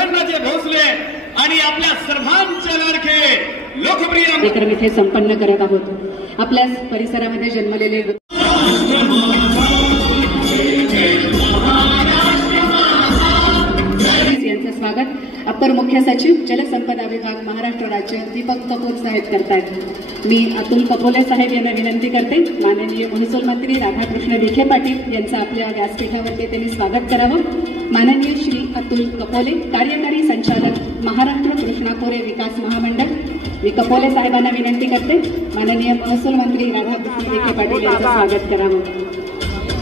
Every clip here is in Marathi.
उदयनराजे भोसले आणि आपल्या सर्वांचे लाडके लोकप्रिय कार्यक्रम इथे संपन्न करत आहोत। आपल्या परिसरामध्ये जन्मलेले यांचं स्वागत अपर मुख्य सचिव जलसंपदा विभाग महाराष्ट्र राज्य दीपक कपूर साहेब करतायत। मी अतुल कपोले साहेब यांना विनंती करते, माननीय महसूल मंत्री राधाकृष्ण विखे पाटील यांचं आपल्या व्यासपीठावरती त्यांनी स्वागत करावं। माननीय श्री अतुल कपोले, कार्यकारी संचालक महाराष्ट्र कृष्णा खोरे विकास महामंडळ, मी कपोले साहेबांना विनंती करते, माननीय महसूल मंत्री राधाकृष्ण विखे पाटील यांचं स्वागत करावं।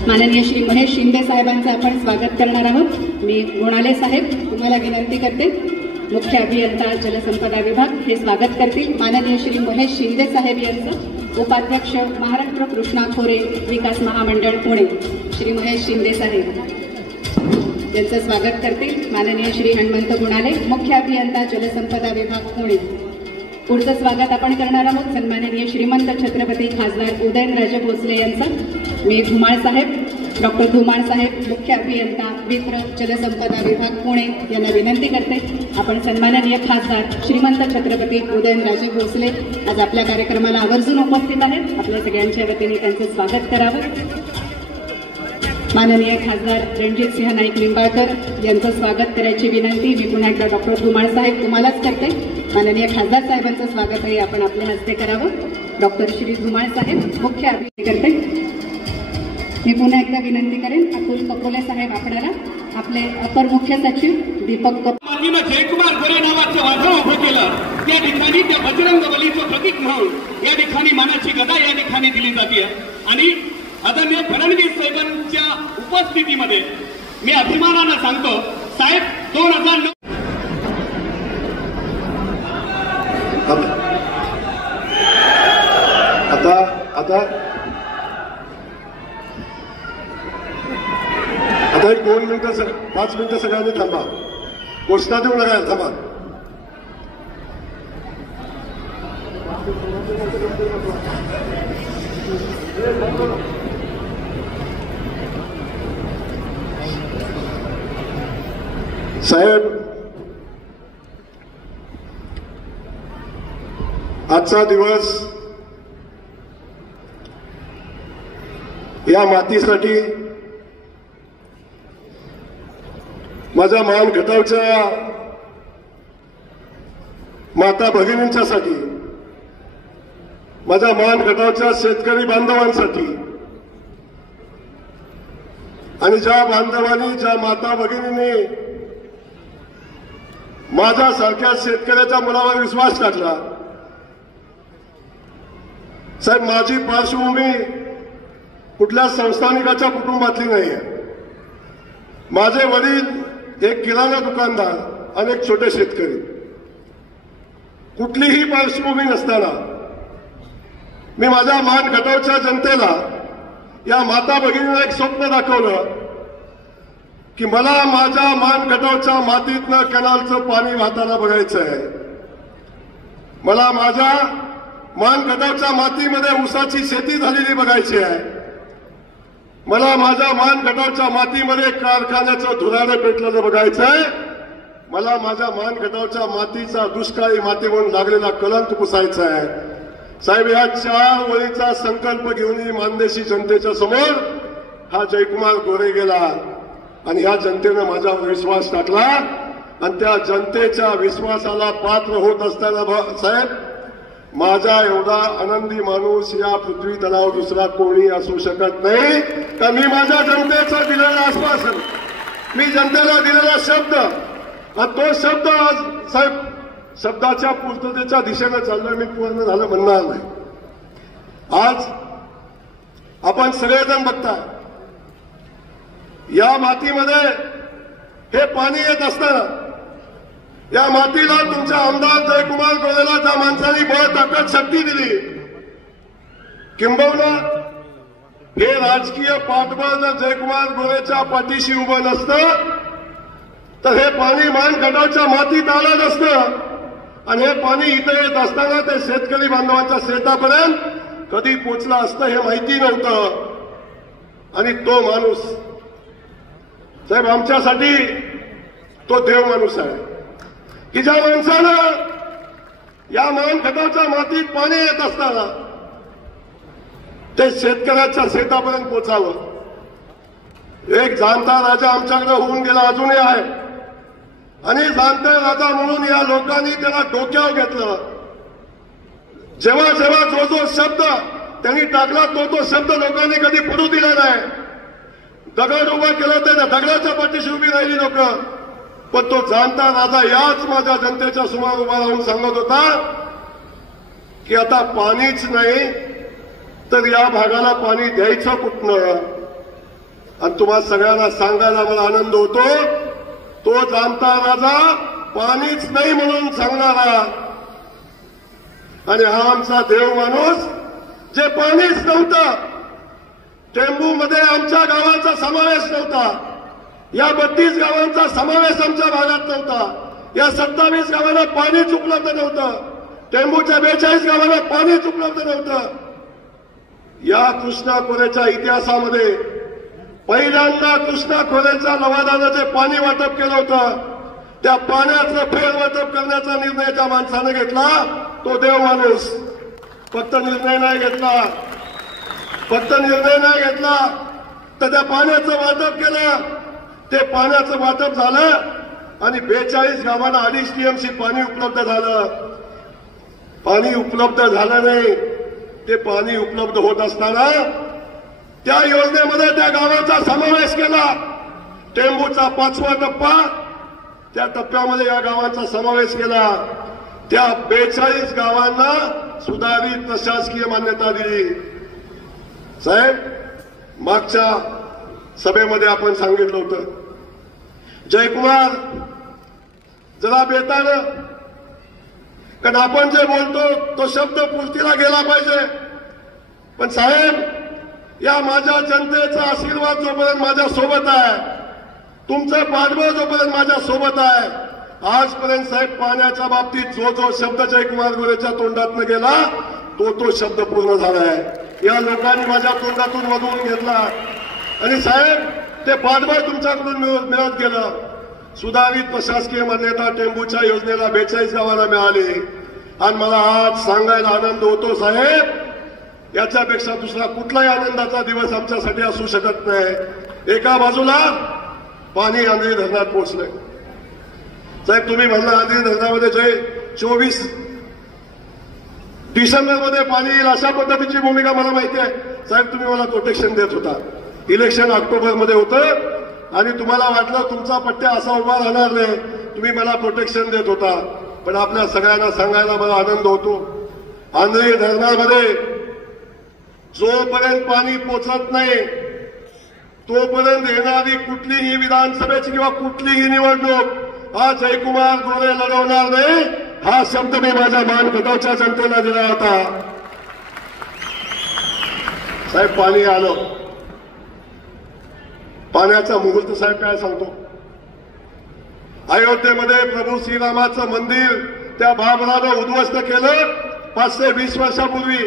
माननीय श्री महेश शिंदे साहेबांचं आपण स्वागत करणार आहोत। मी गुणाले साहेब तुम्हाला विनंती करते, मुख्य अभियंता जलसंपदा विभाग हे स्वागत करतील। माननीय श्री महेश शिंदे साहेब यांचं उपाध्यक्ष महाराष्ट्र कृष्णा खोरे विकास महामंडळ पुणे श्री महेश शिंदे साहेब यांचं स्वागत करतील। माननीय श्री हनुमंत गुणाले, मुख्य अभियंता जलसंपदा विभाग पुणे। पुढचं स्वागत आपण करणार आहोत सन्माननीय श्रीमंत छत्रपती खासदार उदयनराजे भोसले यांचं। मी धुमाळ साहेब, डॉक्टर धुमाळ साहेब, मुख्य अभियंता विप्र जलसंपदा विभाग पुणे यांना विनंती करते, आपण सन्माननीय खासदार श्रीमंत छत्रपती उदयनराजे भोसले आज आपल्या कार्यक्रमाला आवर्जून उपस्थित आहेत, आपल्या सगळ्यांच्या वतीने त्यांचं स्वागत करावं। माननीय खासदार रणजितसिंह नाईक लिंबाळकर यांचं स्वागत करायची विनंती मी पुन्हा एकदा डॉक्टर धुमाळ साहेब तुम्हालाच करते। माननीय खासदार साहेबांचं स्वागत आहे आपण आपल्या हस्ते करावं। डॉक्टर श्री धुमाळ साहेब मुख्य अभियंता करते। मी पुन्हा एकदा विनंती करेन अतुल कपोले साहेब आपल्याला आपले अपर मुख्य सचिव दीपक कपोले जयकुमार गोरे नावाचं वाजव उभं केलं, त्या ठिकाणी त्या बजरंग बलीचं प्रतीक म्हणून या ठिकाणी मानाची गदा या ठिकाणी दिली जाते आणि आदरणीय फडणवीस साहेबांच्या उपस्थितीमध्ये मी अभिमानानं सांगतो साहेब 2009 आता एक 2 मिनिटं 5 मिनिटं सगळ्यांनी थांबा, घोषणा देऊ नका, थांबा। साहेब, आजचा दिवस या मातीसाठी, माझ्या मान गटावच्या माता भगिनींच्यासाठी, माझ्या मान गटावच्या शेतकरी बांधवांसाठी आणि ज्या बांधवांनी, ज्या माता भगिनींनी माझ्यासारख्या शेतकऱ्याच्या मुलावर विश्वास टाकला। साहेब, माझी पार्श्वभूमी कुठल्या संस्थानिकाच्या कुटुंबातली नाही आहे। माझे वडील एक किराणा दुकानदार, अनेक छोटे शेतकरी, कुठलीही पार्श्वभूमी नसताना मी माझ्या मान गटावच्या जनतेला, या माता भगिनींना एक स्वप्न दाखवलं की मला माझ्या मान गटावच्या मातीतनं कॅनलचं पाणी वाहताना बघायचं आहे। मला माझ्या मान गटावच्या मातीमध्ये ऊसाची शेती झालेली बघायची आहे। मला माझ्या मान गटावच्या मातीमध्ये कारखान्याचं धुराडं पेटलेलं बघायचं आहे। मला माझ्या मान गटावच्या मातीचा दुष्काळी माती म्हणून लागलेला कलंक पुसायचा आहे। साहेब, या 4 वळीचा संकल्प घेऊन मानदेशी जनतेच्या समोर हा जयकुमार गोरे गेला आणि ह्या जनतेनं माझ्यावर विश्वास टाकला आणि त्या जनतेच्या विश्वासाला पात्र होत असताना साहेब, माझा एवढा आनंदी माणूस या पृथ्वी तलावर दुसरा कोणी असू शकत नाही। तर मी माझ्या जनतेचं दिलेलं आश्वासन, मी जनतेला दिलेला शब्द, तो शब्द आज साहेब शब्दाच्या पूर्ततेच्या दिशेने चाललोय, मी पूर्ण झालं म्हणणार नाही। आज आपण सगळेजण बघताय, या मातीमध्ये हे पाणी येत असताना, या मातीला तुमच्या आमदार जयकुमार गोरेला ज्या माणसांनी बळ, ताकद, शक्ती दिली, किंबहुना हे राजकीय पाठबळ जर जयकुमार गोरेच्या पाठीशी उभं नसतं तर हे पाणी मान गटावच्या मातीत आलं नसतं आणि हे पाणी इथं येत असताना ते शेतकरी बांधवांच्या शेतापर्यंत कधी पोचलं असतं हे माहिती नव्हतं। आणि तो माणूस साहेब आमच्यासाठी तो देव माणूस आहे की ज्या माणसानं या मान खटावच्या मातीत पाणी येत असताना ते शेतकऱ्याच्या शेतापर्यंत पोचावं. एक जाणता राजा आमच्याकडे होऊन गेला, अजूनही आहे. आणि जाणता राजा म्हणून या लोकांनी त्याला डोक्यावर घेतलं. जेव्हा जेव्हा जो जो शब्द त्यांनी टाकला तो शब्द लोकांनी कधी पडू दिला नाही. दगड उभा केला तर दगडाच्या पाठीशी उभी राहिली लोक. पण तो जाणता राजा याच माझ्या जनतेच्या समोर उभा राहून सांगत होता की आता पाणीच नाही तर या भागाला पाणी द्यायचं कुठनं. आणि तुम्हाला सगळ्यांना सांगायला मला आनंद होतो, तो जाणता राजा पाणीच नाही म्हणून सांगणारा आणि हा आमचा देव माणूस जे पाणीच नव्हतं. टेंबूमध्ये आमच्या गावाचा समावेश नव्हता, या 32 गावांचा समावेश आमच्या भागात नव्हता, या 27 गावांना पाणीच उपलब्ध नव्हतं, टेंबूच्या 42 गावांना पाणीच उपलब्ध नव्हतं. या कृष्णा खोऱ्याच्या इतिहासामध्ये पहिल्यांदा कृष्णा खोऱ्याच्या लवादानं जे पाणी वाटप केलं होतं त्या पाण्याचं फेरवाटप करण्याचा निर्णय ज्या माणसाने घेतला तो देव माणूस. फक्त निर्णय नाही घेतला तर त्या पाण्याचं वाटप केलं. ते पाण्याचं वाटप झालं आणि 42 गावांना 2.5 टीएमसी पाणी उपलब्ध झालं. पाणी उपलब्ध झालं नाही, ते पाणी उपलब्ध होत असताना त्या योजनेमध्ये त्या गावाचा समावेश केला. टेंबूचा 5वा टप्पा, त्या टप्प्यामध्ये या गावांचा समावेश केला. त्या 42 गावांना सुधारित प्रशासकीय मान्यता दिली. साहेब, मागच्या सभेमध्ये आपण सांगितलं होतं जयकुमार जरा बेतानं, कारण आपण जे बोलतो तो शब्द पूर्तीला गेला पाहिजे. पण साहेब, या माझ्या जनतेचा आशीर्वाद जोपर्यंत माझ्या सोबत आहे, तुमचं पाठबळ जोपर्यंत माझ्या सोबत आहे, आजपर्यंत साहेब पाण्याच्या बाबतीत जो जो शब्द जयकुमार गोरेच्या तोंडातून गेला तो शब्द पूर्ण झाला आहे. या लोकांनी माझ्या तोंडातून मधून घेतला आणि साहेब ते पाठबळ तुमच्याकडून मिळत गेलं. सुधारित प्रशासकीय मान्यता टेंबूच्या योजनेला 42 गावांना मिळाली. आणि मला आज सांगायला आनंद होतो साहेब, याच्यापेक्षा दुसरा कुठलाही आनंदाचा दिवस आमच्यासाठी असू शकत नाही. एका बाजूला पाणी आंधळी धरणात पोहोचलंय. साहेब, तुम्ही म्हणला आंधळी धरणामध्ये जे 24 डिसेंबरमध्ये पाणी येईल अशा पद्धतीची भूमिका मला माहिती आहे. साहेब, तुम्ही मला प्रोटेक्शन देत होता. इलेक्शन ऑक्टोबरमध्ये होतं आणि तुम्हाला वाटलं तुमचा पट्ट्या असा उभा राहणार नाही, तुम्ही मला प्रोटेक्शन देत होता. पण आपल्या सगळ्यांना सांगायला मला आनंद होतो, आंधळी धरणामध्ये जोपर्यंत पाणी पोचत नाही तोपर्यंत येणारी कुठलीही विधानसभेची किंवा कुठलीही निवडणूक हा जयकुमार गोरे लढवणार नाही, हा शब्द मी माझ्या मान खटावच्या जनतेला दिला होता. साहेब, पाणी आलं. पाण्याचा मुहूर्त साहेब काय सांगतो. अयोध्येमध्ये प्रभू श्रीरामाचं मंदिर त्या बाबरानं उद्ध्वस्त केलं 520 वर्षापूर्वी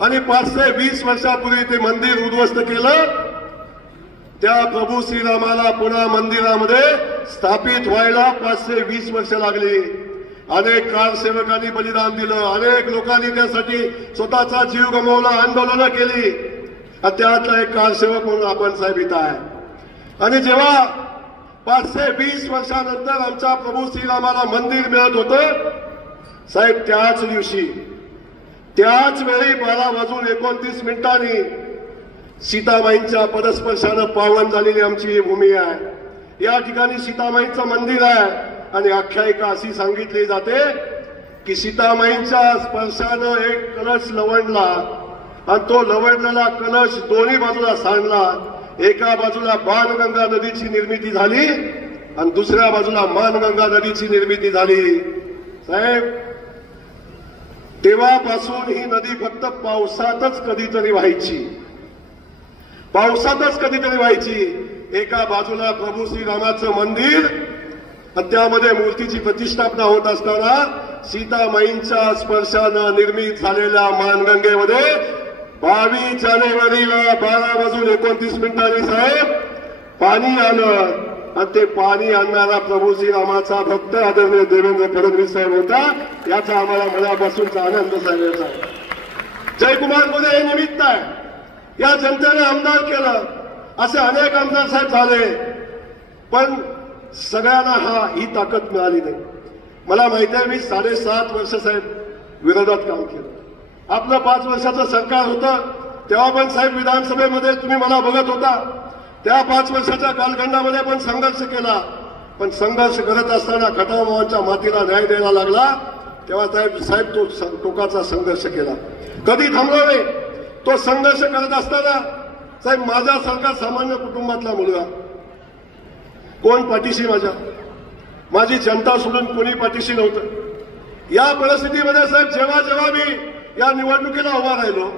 आणि 520 वर्षापूर्वी ते मंदिर उद्ध्वस्त केलं. त्या प्रभू श्रीरामाला पुन्हा मंदिरामध्ये स्थापित व्हायला 520 वर्ष लागली. अनेक कारसेवकांनी बलिदान दिलं, अनेक लोकांनी त्यासाठी स्वतःचा जीव गमावला, आंदोलनं केली. त्यातला एक कारसेवक म्हणून आपण साहेब इथं आहे. आणि जेव्हा 520 वर्षानंतर आमच्या प्रभू श्रीरामाला मंदिर मिळत होतं साहेब, त्याच दिवशी त्याच वेळी 12:29 सीतामाईंच्या पदस्पर्शानं पावन झालेली आमची ही भूमी आहे. या ठिकाणी सीतामाईंचं मंदिर आहे आणि आख्यायिका अशी सांगितली जाते की सीतामाईंच्या स्पर्शानं एक कलश लवंडला आणि तो लवंडलेला कलश दोन्ही बाजूला सांडला. एका बाजूला बाणगंगा नदीची निर्मिती झाली आणि दुसऱ्या बाजूला मानगंगा नदीची निर्मिती झाली. साहेब, तेव्हापासून ही नदी फक्त पावसातच कधीतरी व्हायची. एका बाजूला प्रभू श्रीरामाचं मंदिर आणि त्यामध्ये मूर्तीची प्रतिष्ठापना होत असताना सीतामाईंच्या स्पर्शानं निर्मित झालेल्या मानगंगेमध्ये 22 जानेवारीला 12:29 साहेब पाणी आलं. आणि ते पाणी आणणारा प्रभू श्रीरामाचा भक्त आदरणीय देवेंद्र फडणवीस साहेब होता. याचा आम्हाला मनापासूनचा आनंद सांगायचा आहे. जयकुमार गोरे हे निमित्त आहे. या जनतेने आमदार केलं, असे अनेक आमदार साहेब झाले, पण सगळ्यांना ही ताकद मिळाली नाही. मला माहिती आहे, मी 7.5 वर्ष साहेब विरोधात काम केलं. आपलं 5 वर्षाचं सरकार होतं, तेव्हा पण साहेब विधानसभेमध्ये तुम्ही मला बघत होता. त्या 5 वर्षाच्या कालखंडामध्ये पण संघर्ष केला, पण संघर्ष करत असताना खटावमावांच्या मातीला न्याय द्यायला लागला तेव्हा साहेब तो टोकाचा संघर्ष केला, कधी थांबलो नाही. तो संघर्ष करत असताना साहेब माझ्यासारखा सामान्य कुटुंबातला मुलगा कोण पाठीशी, माझी जनता सोडून कोणी पाठीशी नव्हतं. या परिस्थितीमध्ये साहेब जेव्हा जेव्हा मी या निवडणुकीला उभा राहिलो,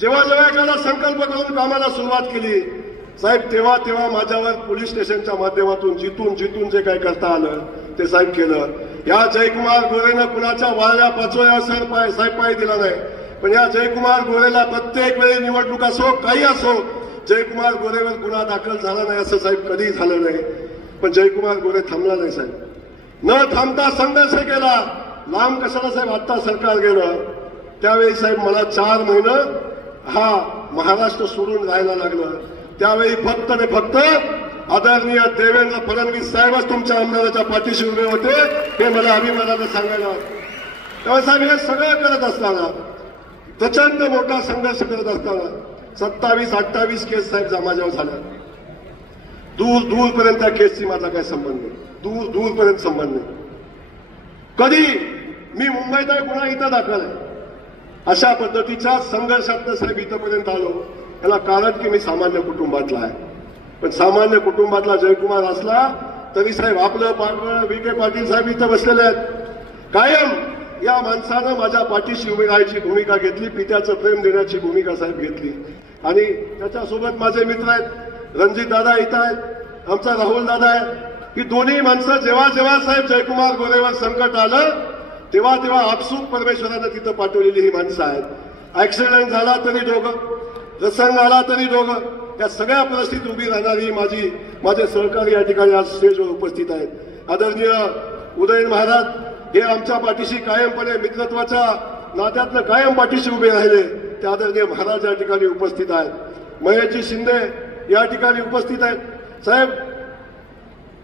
जेव्हा जेव्हा एखादा संकल्प करून कामाला सुरुवात केली साहेब, तेव्हा तेव्हा माझ्यावर पोलीस स्टेशनच्या माध्यमातून जिथून जे काही करता आलं ते साहेब केलं. या जयकुमार गोरेनं कुणाच्या वाळल्या पाचोळ्या साहेब पाय दिला नाही, पण या जयकुमार गोरेला प्रत्येक वेळी निवडणूक असो काही असो जयकुमार गोरेवर गुन्हा दाखल झाला नाही असं साहेब कधी झालं नाही. पण जयकुमार गोरे थांबला नाही साहेब, न थांबता संघर्ष केला. लांब कशाला साहेब, आता सरकार गेलं त्यावेळी साहेब मला 4 महिने हा महाराष्ट्र सोडून राहायला लागलं. त्यावेळी फक्त आणि फक्त आदरणीय देवेंद्र फडणवीस साहेबच तुमच्या आमदाराच्या पाठीशी उभे होते, हे मला अभिमानानं सांगायला. तेव्हा साहेब हे सगळं करत असताना, प्रचंड मोठा संघर्ष करत असताना 27-28 केस साहेब माझ्यावर झाल्या. दूरपर्यंत त्या केसची माझा काय संबंध नाही, दूरपर्यंत संबंध नाही. कधी मी मुंबईत आहे, पुन्हा इथं दाखल आहे. अशा पद्धतीच्या संघर्षातनं साहेब इथंपर्यंत आलो. याला कारण की मी सामान्य कुटुंबातला आहे, पण सामान्य कुटुंबातला जयकुमार असला तरी साहेब आपलं पाठबळ विखे पाटील साहेब इथं बसलेले आहेत. कायम या माणसानं माझ्या पाठीशी उभी राहायची भूमिका घेतली, पित्याचं प्रेम देण्याची भूमिका साहेब घेतली. आणि त्याच्यासोबत माझे मित्र आहेत, रणजित दादा इथं आहेत, आमचा राहुल दादा आहे. ही दोन्ही माणसं जेव्हा जेव्हा साहेब जयकुमार गोरेवर संकट आलं तेव्हा तेव्हा आपसूक परमेश्वरानं तिथं पाठवलेली ही माणसं आहेत. ऍक्सिडेंट झाला तरी दोघं, प्रसंग आला तरी दोघं, या सगळ्या परिस्थितीत उभी राहणारी माझे सहकारी या ठिकाणी आज स्टेजवर उपस्थित आहेत. आदरणीय उदयन महाराज हे आमच्या पाठीशी कायमपणे मित्रत्वाच्या नात्यातनं कायम पाठीशी उभे राहिले, ते आदरणीय महाराज या ठिकाणी उपस्थित आहेत. महेशजी शिंदे या ठिकाणी उपस्थित आहेत. साहेब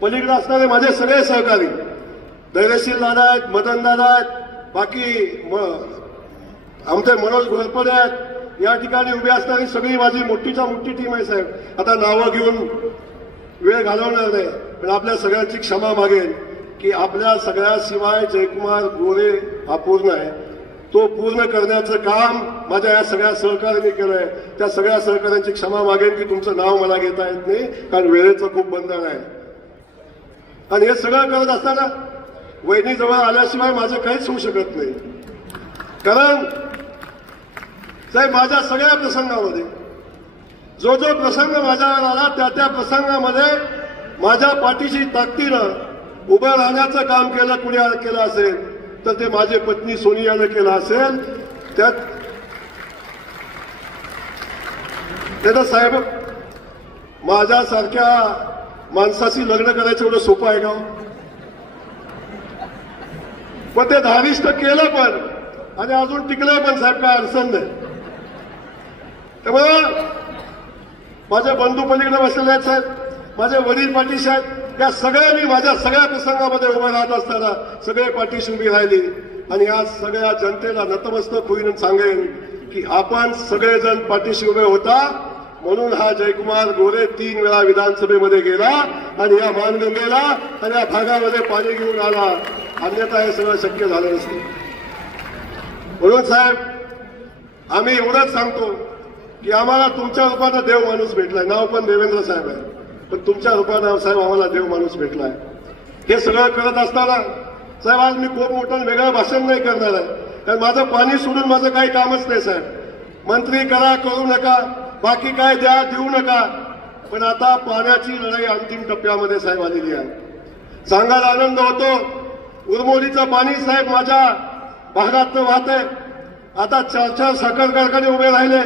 पलीकडे असणारे माझे सगळे सहकारी धैर्यशील दादा आहेत, मदन दादा आहेत, बाकी आमचे मनोज घोरपडे आहेत, या ठिकाणी उभी असणारी सगळी माझी मोठीच्या मोठी टीम आहे साहेब. आता नावं घेऊन वेळ घालवणार नाही, पण आपल्या सगळ्यांची क्षमा मागेन की आपल्या सगळ्याशिवाय जयकुमार गोरे अपूर्ण आहे. तो पूर्ण करण्याचं काम माझ्या या सगळ्या सहकार्याने केलंय. त्या सगळ्या सहकार्यांची क्षमा मागेन की तुमचं नाव मला घेता येत नाही, कारण वेळेचं खूप बंधन आहे. आणि हे सगळं करत असताना वहिनी जवळ आल्याशिवाय माझं काहीच होऊ शकत नाही. कारण साहेब माझ्या सगळ्या प्रसंगामध्ये जो प्रसंग माझ्यावर आला त्या प्रसंगामध्ये माझ्या पाठीशी ताकदीनं उभं राहण्याचं काम कुणी केलं असेल तर ते माझे पत्नी सोनियानं केलं असेल. त्यात साहेब माझ्यासारख्या माणसाशी लग्न करायचं एवढं सोपं आहे का? पण ते धारिष्ट केलं पण, आणि अजून टिकलं पण साहेब, काय अडचण नाही. त्यामुळं माझे बंधू पलीकडे बसलेले आहेत साहेब, माझे वडील पाठीशी आहेत. या सगळ्यांनी माझ्या सगळ्या प्रसंगामध्ये उभं राहत असताना सगळे पाठीशी उभी राहिली. आणि या सगळ्या जनतेला नतमस्तक होईन सांगेन की आपण सगळेजण पाठीशी उभे होता, म्हणून हा जयकुमार गोरे 3 वेळा विधानसभेमध्ये गेला आणि या मानगंगेला आणि या भागामध्ये पाणी घेऊन आला. अन्यथा हे सगळं शक्य झालं नसतं. म्हणून साहेब आम्ही एवढंच सांगतो की आम्हाला तुमच्या रूपानं देव माणूस भेटलाय. नाव पण देवेंद्र साहेब आहे, पण तुमच्या रूपानं साहेब आम्हाला देव माणूस भेटलाय. हे सगळं करत असताना साहेब आज मी खूप मोठं वेगळं भाषण नाही करणार आहे, कारण माझं पाणी सोडून माझं काही कामच नाही साहेब. मंत्री करा, करू नका, बाकी काय द्या, देऊ नका, पण आता पाण्याची लढाई अंतिम टप्प्यामध्ये साहेब आलेली आहे. सांगायला आनंद होतो, उरमोडीचं पाणी साहेब माझ्या भागातनं वाहत आहे. आता 4-4 साखर कारखाने उभे राहिले,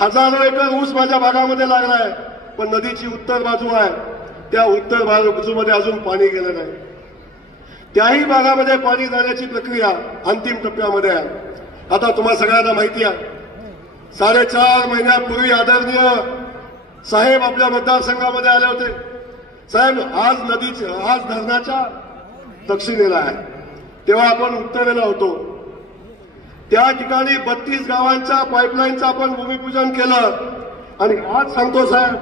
हजारो एकर ऊस माझ्या भागामध्ये लागलाय. पण नदीची उत्तर बाजू आहे, त्या उत्तर बाजूमध्ये अजून पाणी गेलं नाही. त्याही भागामध्ये पाणी जाण्याची प्रक्रिया अंतिम टप्प्यामध्ये आहे. आता तुम्हा सगळ्यांना माहिती आहे, 4.5 महिन्यापूर्वी आदरणीय साहेब आपल्या मतदारसंघामध्ये आले होते. साहेब, आज धरणाच्या दक्षिणेला आहे, तेव्हा आपण उत्तरेला होतो. त्या ठिकाणी 32 गावांच्या पाईपलाईनचं आपण भूमिपूजन केलं आणि आज सांगतो साहेब,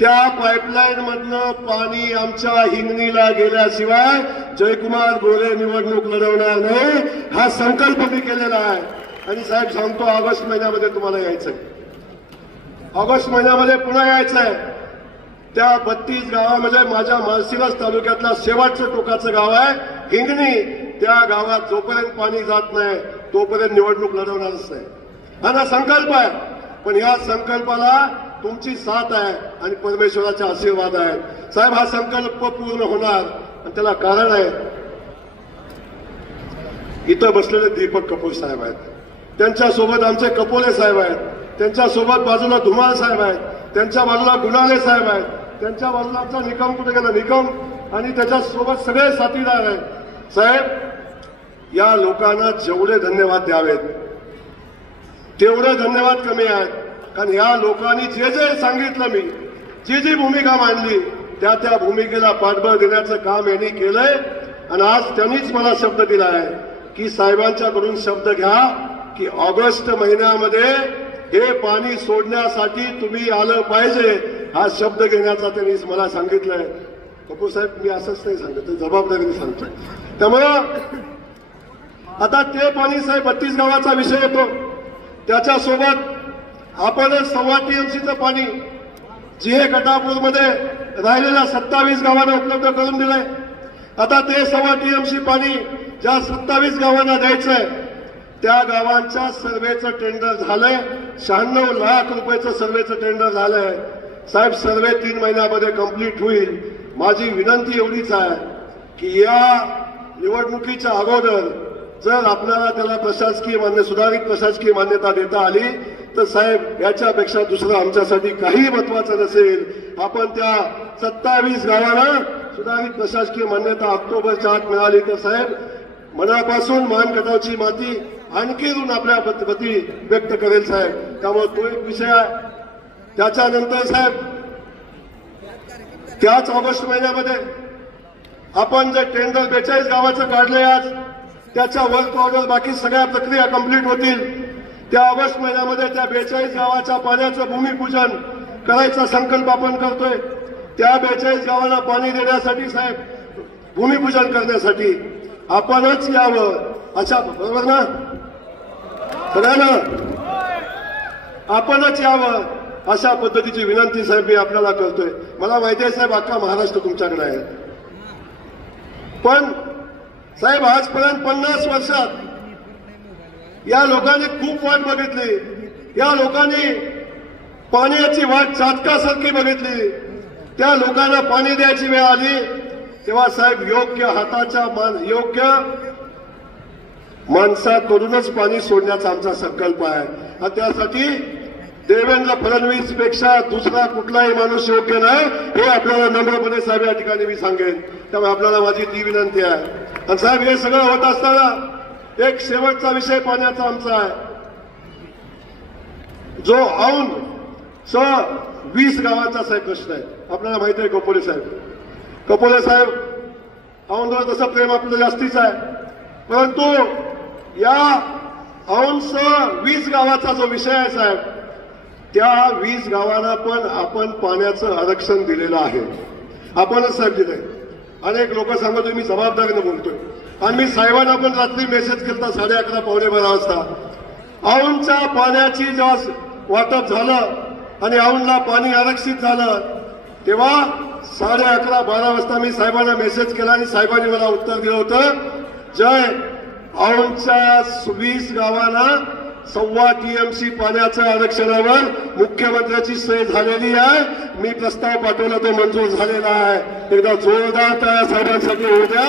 त्या पाईपलाईन मधनं पाणी आमच्या हिंगणीला गेल्याशिवाय जयकुमार गोरे निवडणूक लढवणार नाही, हा संकल्प मी केलेला आहे. आणि साहेब सांगतो, ऑगस्ट महिन्यामध्ये तुम्हाला यायचंय, ऑगस्ट महिन्यामध्ये पुन्हा यायचंय. त्या 32 गावामध्ये माझ्या माळशिरस तालुक्यातल्या शेवटचं टोकाचं गाव आहे हिंगणी. त्या गावात जोपर्यंत पाणी जात नाही तोपर्यंत निवडणूक लढवणारच नाही, हा ना संकल्प आहे. पण या संकल्पाला तुमची साथ आहे आणि परमेश्वराचे आशीर्वाद आहेत. साहेब, हा संकल्प पूर्ण होणार आणि त्याला कारण आहे, इथं बसलेले दीपक कपूर साहेब आहेत, त्यांच्यासोबत आमचे कपोले साहेब आहेत, त्यांच्यासोबत बाजूला धुमाळ साहेब आहेत, त्यांच्या बाजूला गुणाले साहेब आहेत, त्यांच्या बाजूला आमचा निकम कुठे गेला निकम, आणि त्याच्यासोबत सगळे साथीदार आहेत. साहेब, या लोकांना जेवढे धन्यवाद द्यावेत तेवढे धन्यवाद कमी आहेत. कारण या लोकांनी जे जे सांगितलं, मी जी भूमिका मांडली त्या भूमिकेला पाठबळ देण्याचं काम यांनी केलंय. आणि आज त्यांनीच मला शब्द दिला आहे की साहेबांच्याकडून शब्द घ्या की ऑगस्ट महिन्यामध्ये हे पाणी सोडण्यासाठी तुम्ही आलं पाहिजे, हा शब्द घेण्याचा त्यांनी मला सांगितलंय. कपूर साहेब, मी असंच नाही सांगत, जबाबदारीने सांगतो. त्यामुळं आता ते पाणी साहेब 32 गावाचा विषय येतो, त्याच्यासोबत आपणच 1.25 TMCचं पाणी जिहे गटापूरमध्ये राहिलेल्या 27 गावांना उपलब्ध करून दिलंय. आता ते 1.25 TMC पाणी ज्या 27 गावांना द्यायचंय त्या गावांच्या सर्वेचं टेंडर झालंय. 96 लाख रुपयाचं सर्वेचं टेंडर झालंय. साहेब, सर्वे 3 महिन्यामध्ये कंप्लीट होईल. माझी विनंती एवढीच आहे की या निवडणुकीच्या अगोदर जर आपल्याला त्याला प्रशासकीय सुधारित प्रशासकीय मान्यता देता आली तर साहेब, याच्यापेक्षा दुसरं आमच्यासाठी काही महत्वाचं नसेल. आपण त्या 27 गावांना सुधारित प्रशासकीय मान्यता ऑक्टोबरच्या आत मिळाली तर साहेब, मनापासून मानखटावची माती आणखी ऋण आपल्या प्रती व्यक्त करेल साहेब. त्यामुळे तो एक विषय आहे. त्याच्यानंतर साहेब, त्याच ऑगस्ट महिन्यामध्ये आपण जे टेंडर 42 गावाचं काढलंय आज, त्याच्या वर्क ऑर्डर बाकी सगळ्या प्रक्रिया कंप्लीट होतील. त्या ऑगस्ट महिन्यामध्ये त्या 42 गावाच्या पाण्याचं भूमिपूजन करायचा संकल्प आपण करतोय. त्या 42 गावांना पाणी देण्यासाठी साहेब, भूमिपूजन करण्यासाठी आपणच यावं, अशा, बरोबर ना सगळ्यांना, आपणच यावं अशा पद्धतीची विनंती साहेब मी आपल्याला करतोय. मला माहिती आहे साहेब, अख्खा महाराष्ट्र तुमच्याकडे आहे. पण साहेब, आजपर्यंत 50 वर्षात या लोकांनी खूप वाट बघितली. या लोकांनी पाण्याची वाट चातकासारखी बघितली. त्या लोकांना पाणी द्यायची वेळ आली तेव्हा साहेब, योग्य माणसाकडूनच पाणी सोडण्याचा आमचा संकल्प आहे. आणि त्यासाठी देवेंद्र फडणवीस पेक्षा दुसरा कुठलाही माणूस योग्य नाही, हे आपल्याला नम्रपणे साहेब या ठिकाणी मी सांगेन. त्यामुळे आपल्याला माझी ती विनंती आहे. आणि साहेब, हे सगळं होत असताना एक शेवटचा विषय पाण्याचा आमचा आहे, जो औंध 20 गावांचा साहेब प्रश्न आहे. आपल्याला माहिती आहे कपोले साहेब, औंधवर तसं प्रेम आपलं जास्तीच आहे. परंतु या औंध 20 गावाचा जो विषय आहे साहेब, त्या 20 गावांना पण आपण पाण्याचं आरक्षण दिलेलं आहे. आपणच साहेब दिलंय. अनेक लोक सांगतोय मी जबाबदारीने बोलतोय. आणि मी साहेबांना पण रात्री मेसेज केला 11:30 पावणे 12 वाजता. औंधच्या पाण्याची जेव्हा वाटप झालं आणि औंधला पाणी आरक्षित झालं तेव्हा 11:30-12 वाजता मी साहेबांना मेसेज केला आणि साहेबांनी मला उत्तर दिलं होतं, जय, औंधच्या 20 गावांना 1.25 TMC पाण्याच्या आरक्षणावर मुख्यमंत्र्याची सही झालेली आहे. मी प्रस्ताव पाठवला, तो मंजूर झालेला आहे. एकदा जोरदार त्या साहेबांसाठी होऊ द्या.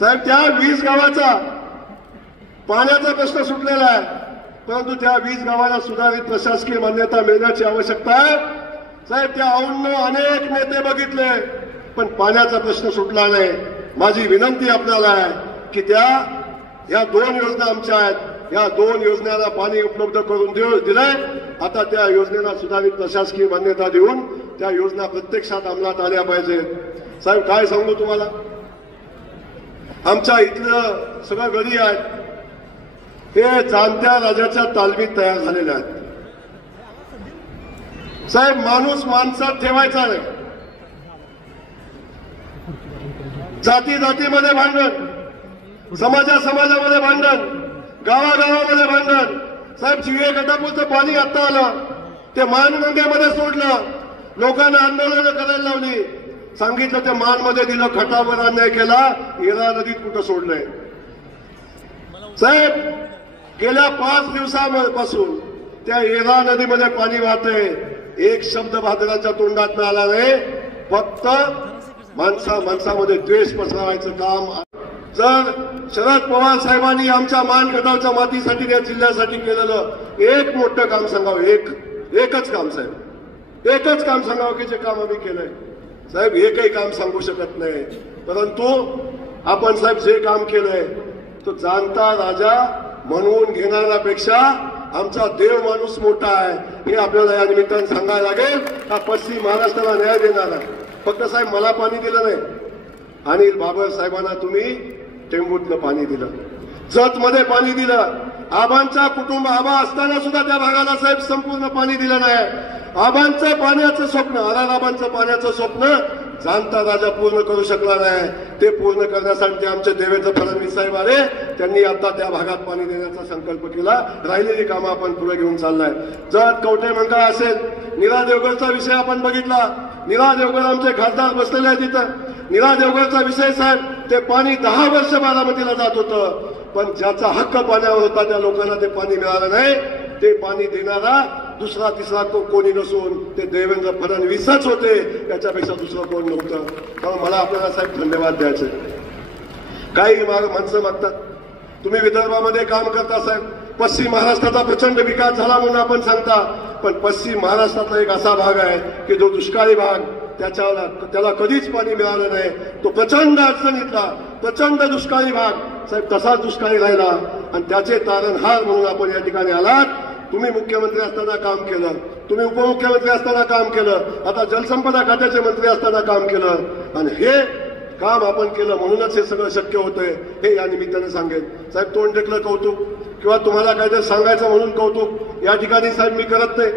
साहेब त्या 20 गावाचा पाण्याचा प्रश्न सुटलेला आहे, परंतु त्या 20 गावाला सुधारित प्रशासकीय मान्यता मिळण्याची आवश्यकता आहे. साहेब त्या औंधनं अनेक नेते बघितले पण पाण्याचा प्रश्न सुटला नाही. माझी विनंती आपल्याला आहे की या 2 योजना आमच्या आहेत, या 2 योजनांना पाणी उपलब्ध करून दिलंय. आता त्या योजनेला सुधारित प्रशासकीय मान्यता देऊन त्या योजना प्रत्यक्षात अंमलात आल्या पाहिजेत. साहेब काय सांगू तुम्हाला, आमच्या इथलं सगळं गडी आहेत हे जाणत्या राजाच्या तालमीत तयार झालेले आहेत. साहेब माणूस माणसात ठेवायचा नाही, जाती जातीमध्ये भांडण, समाजामध्ये भांडण, गावागावामध्ये भांडण. साहेब जिवे गटापूरचं पाणी आता आलं ते मानगंगेमध्ये सोडलं, लोकांना आंदोलनं करायला लावली, सांगितलं ते मानमध्ये दिलं, खटावर अन्याय केला, येरा नदीत कुठं सोडलंय. साहेब गेल्या 5 दिवसापासून त्या येरा नदीमध्ये पाणी वाहतंय, एक शब्द भादराच्या तोंडात आला नाही, फक्त माणसामध्ये द्वेष पसरवायचं काम. जर शरद पवार साहेबांनी आमच्या मान खटावच्या मातीसाठी या जिल्ह्यासाठी केलेलं एक मोठं काम सांगावं, एकच काम साहेब, एकच काम सांगावं की जे काम आम्ही केलंय. साहेब एकही काम सांगू शकत नाही, परंतु आपण साहेब जे काम केलंय तो जाणता राजा म्हणून घेणाऱ्यापेक्षा आमचा देव माणूस मोठा आहे हे आपल्याला या निमित्तानं सांगायला लागेल. हा पश्चिम महाराष्ट्राला न्याय देणारा. फक्त साहेब मला पाणी दिलं नाही, अनिल बाबर साहेबांना तुम्ही टेंबूतलं पाणी दिलं, जतमध्ये पाणी दिलं, आबांचा कुटुंब आबा असताना सुद्धा त्या भागाला साहेब संपूर्ण पाणी दिलं नाही. आबांचं पाण्याचं स्वप्न, आबांचं पाण्याचं स्वप्न जाणता राजा पूर्ण करू शकला नाही. ते पूर्ण करण्यासाठी आमचे देवेंद्र फडणवीस साहेब आले, त्यांनी आता त्या भागात पाणी देण्याचा संकल्प केला. राहिलेली कामं आपण पुढे घेऊन चाललाय. जत कवठेमंकाळ असेल, नीरा देवगडचा विषय आपण बघितला. नीरा देवगड आमचे खासदार बसलेले आहेत तिथं. नीरा देवगडचा विषय साहेब ते पाणी 10 वर्ष बारामतीला जात होतं, पण ज्याचा हक्क पाण्यावर होता त्या लोकांना ते पाणी मिळालं नाही. ते पाणी देणारा दुसरा तिसरा कोणी नसून ते देवेंद्र फडणवीसच होते, त्याच्यापेक्षा दुसरं कोण नव्हतं. त्यामुळे मला आपल्याला साहेब धन्यवाद द्यायचे. काही माणसं मागतात तुम्ही विदर्भामध्ये काम करता साहेब, पश्चिम महाराष्ट्राचा प्रचंड विकास झाला म्हणून आपण सांगता, पण पश्चिम महाराष्ट्रातला एक असा भाग आहे की जो दुष्काळी भाग, त्याला कधीच पाणी मिळालं नाही. तो प्रचंड अडचणीतला प्रचंड दुष्काळी भाग साहेब तसाच दुष्काळी राहिला आणि त्याचे तारणहार म्हणून आपण या ठिकाणी आलात. तुम्ही मुख्यमंत्री असताना काम केलं, तुम्ही उपमुख्यमंत्री असताना काम केलं, आता जलसंपदा खात्याचे मंत्री असताना काम केलं आणि हे काम आपण केलं म्हणूनच हे सगळं शक्य होतंय हे या निमित्ताने सांगेन. साहेब तोंड टेकलं कौतुक किंवा तुम्हाला काहीतरी सांगायचं म्हणून कौतुक या ठिकाणी साहेब मी करत नाही,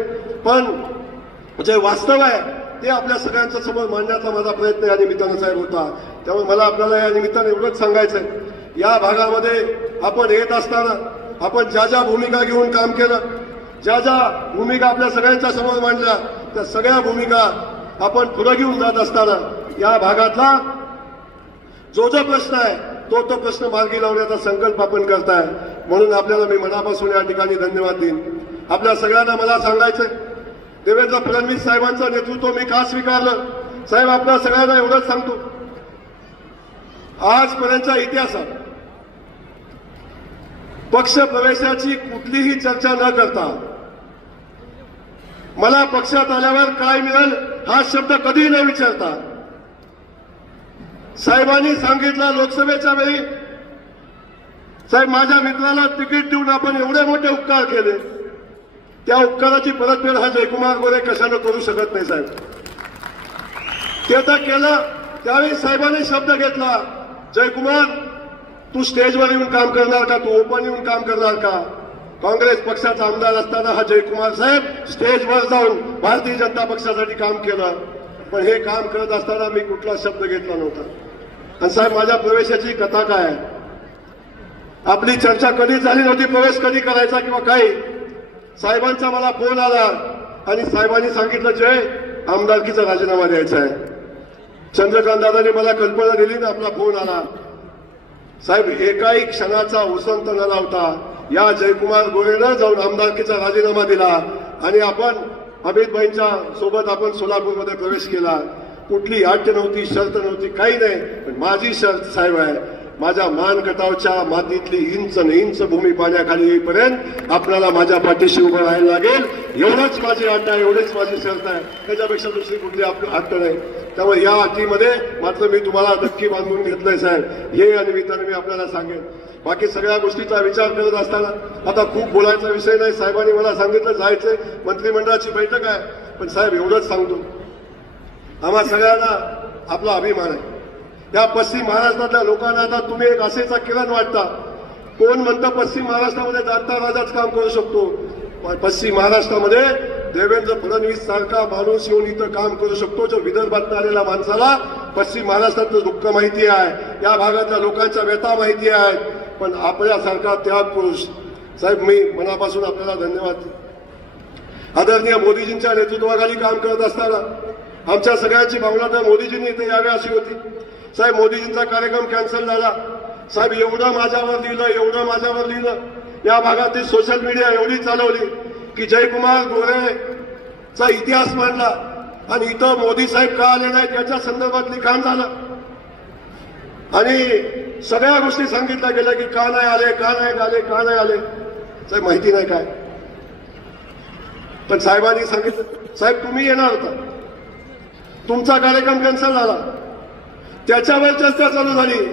पण जे वास्तव आहे ते आपल्या सगळ्यांच्या समोर मांडण्याचा माझा प्रयत्न या निमित्तानं साहेब होता. त्यामुळे मला आपल्याला या निमित्ताने एवढंच सांगायचंय, या भागामध्ये आपण येत असताना आपण ज्या ज्या भूमिका घेऊन काम केलं, ज्या ज्या भूमिका आपल्या सगळ्यांच्या समोर मांडल्या, त्या सगळ्या भूमिका आपण पुढे घेऊन जात असताना या भागातला जो प्रश्न आहे तो प्रश्न मार्गी लावण्याचा संकल्प आपण करताय. म्हणून आपल्याला मी मनापासून या ठिकाणी धन्यवाद देईन. आपल्या सगळ्यांना मला सांगायचंय, देवेंद्र फडणवीस साहेबांचं नेतृत्व मी का स्वीकारलं साहेब, आपल्या सगळ्यांना एवढंच सांगतो, आजपर्यंतच्या इतिहासात पक्ष प्रवेशाची कुठलीही चर्चा न करता मला पक्षात आल्यावर काय मिळेल हा शब्द कधीही न विचारता साहेबांनी सांगितलं लोकसभेच्या वेळी, साहेब माझ्या मित्राला तिकीट देऊन आपण एवढे मोठे उपकार केले, त्या उपकाराची परतफेड हा जयकुमार गोरे कशानं करू शकत नाही साहेब. ते तर केलं, त्यावेळी साहेबांनी शब्द घेतला, जयकुमार तू स्टेजवर येऊन काम करणार का, तू ओपन येऊन काम करणार का. काँग्रेस पक्षाचा आमदार असताना हा जयकुमार साहेब स्टेजवर जाऊन भारतीय जनता पक्षासाठी काम केलं, पण हे काम करत असताना मी कुठला शब्द घेतला नव्हता. आणि साहेब माझ्या प्रवेशाची कथा काय आहे, आपली चर्चा कधी झाली नव्हती प्रवेश कधी करायचा किंवा काही. साहेबांचा मला फोन आला आणि साहेबांनी सांगितलं जय आमदारकीचा राजीनामा द्यायचा आहे. चंद्रकांत दादांनी मला कल्पना दिली ना आपला फोन आला. साहेब एकाही क्षणाचा उसंत न लावता या जयकुमार गोरेनं जाऊन आमदारकीचा राजीनामा दिला आणि आपण अमितभाईंच्या सोबत आपण सोलापूरमध्ये प्रवेश केला. कुठली अट नव्हती, शर्त नव्हती, काही नाही, पण माझी शर्त साहेब आहे माझ्या मान कटावच्या मातीतली इंच न इंच भूमी पाण्याखाली येईपर्यंत आपल्याला माझ्या पाठीशी उभं राहायला लागेल. एवढंच माझी अट आहे, एवढीच माझी शर्त आहे. त्याच्यापेक्षा दुसरी कुठली अट नाही. त्यामुळे या अटीमध्ये मात्र मी तुम्हाला नक्की बांधून घेतलंय साहेब, हे या निमित्ताने मी आपल्याला सांगेन. बाकी सगळ्या गोष्टीचा विचार करत असताना आता खूप बोलायचा विषय नाही. साहेबांनी मला सांगितलं जायचंय, मंत्रिमंडळाची बैठक आहे. पण साहेब एवढंच सांगतो, आम्हा सगळ्यांना आपला अभिमान आहे. या पश्चिम महाराष्ट्रातल्या लोकांना आता तुम्ही एक आशेचा किरण वाटता. कोण म्हणतं पश्चिम महाराष्ट्रामध्ये जाणता राजाच काम करू शकतो. पश्चिम महाराष्ट्रामध्ये देवेंद्र फडणवीस सारखा माणूस येऊन इथं काम करू शकतो. जो विदर्भात आलेल्या माणसाला पश्चिम महाराष्ट्रातलं दुःख माहिती आहे, या भागातल्या लोकांच्या व्यथा माहिती आहेत. पण आपल्यासारखा त्याग पुरुष साहेब, मी मनापासून आपल्याला धन्यवाद. आदरणीय मोदीजींच्या नेतृत्वाखाली काम करत असताना आमच्या सगळ्यांची भावना तर मोदीजींनी इथे यावे अशी होती. साहेब मोदीजींचा कार्यक्रम कॅन्सल झाला. साहेब एवढं माझ्यावर लिहिलं. या भागातील सोशल मीडिया एवढी चालवली की जयकुमार गोरेचा इतिहास मांडला आणि इथं मोदी साहेब का आले नाहीत याच्या संदर्भात लिखाण झालं आणि सगळ्या गोष्टी सांगितल्या गेल्या की का नाही आले. साहेब माहिती नाही काय, पण साहेबांनी सांगितलं साहेब तुम्ही येणार होता, तुमचा कार्यक्रम कॅन्सल झाला, त्याच्यावर चर्चा चालू झाली.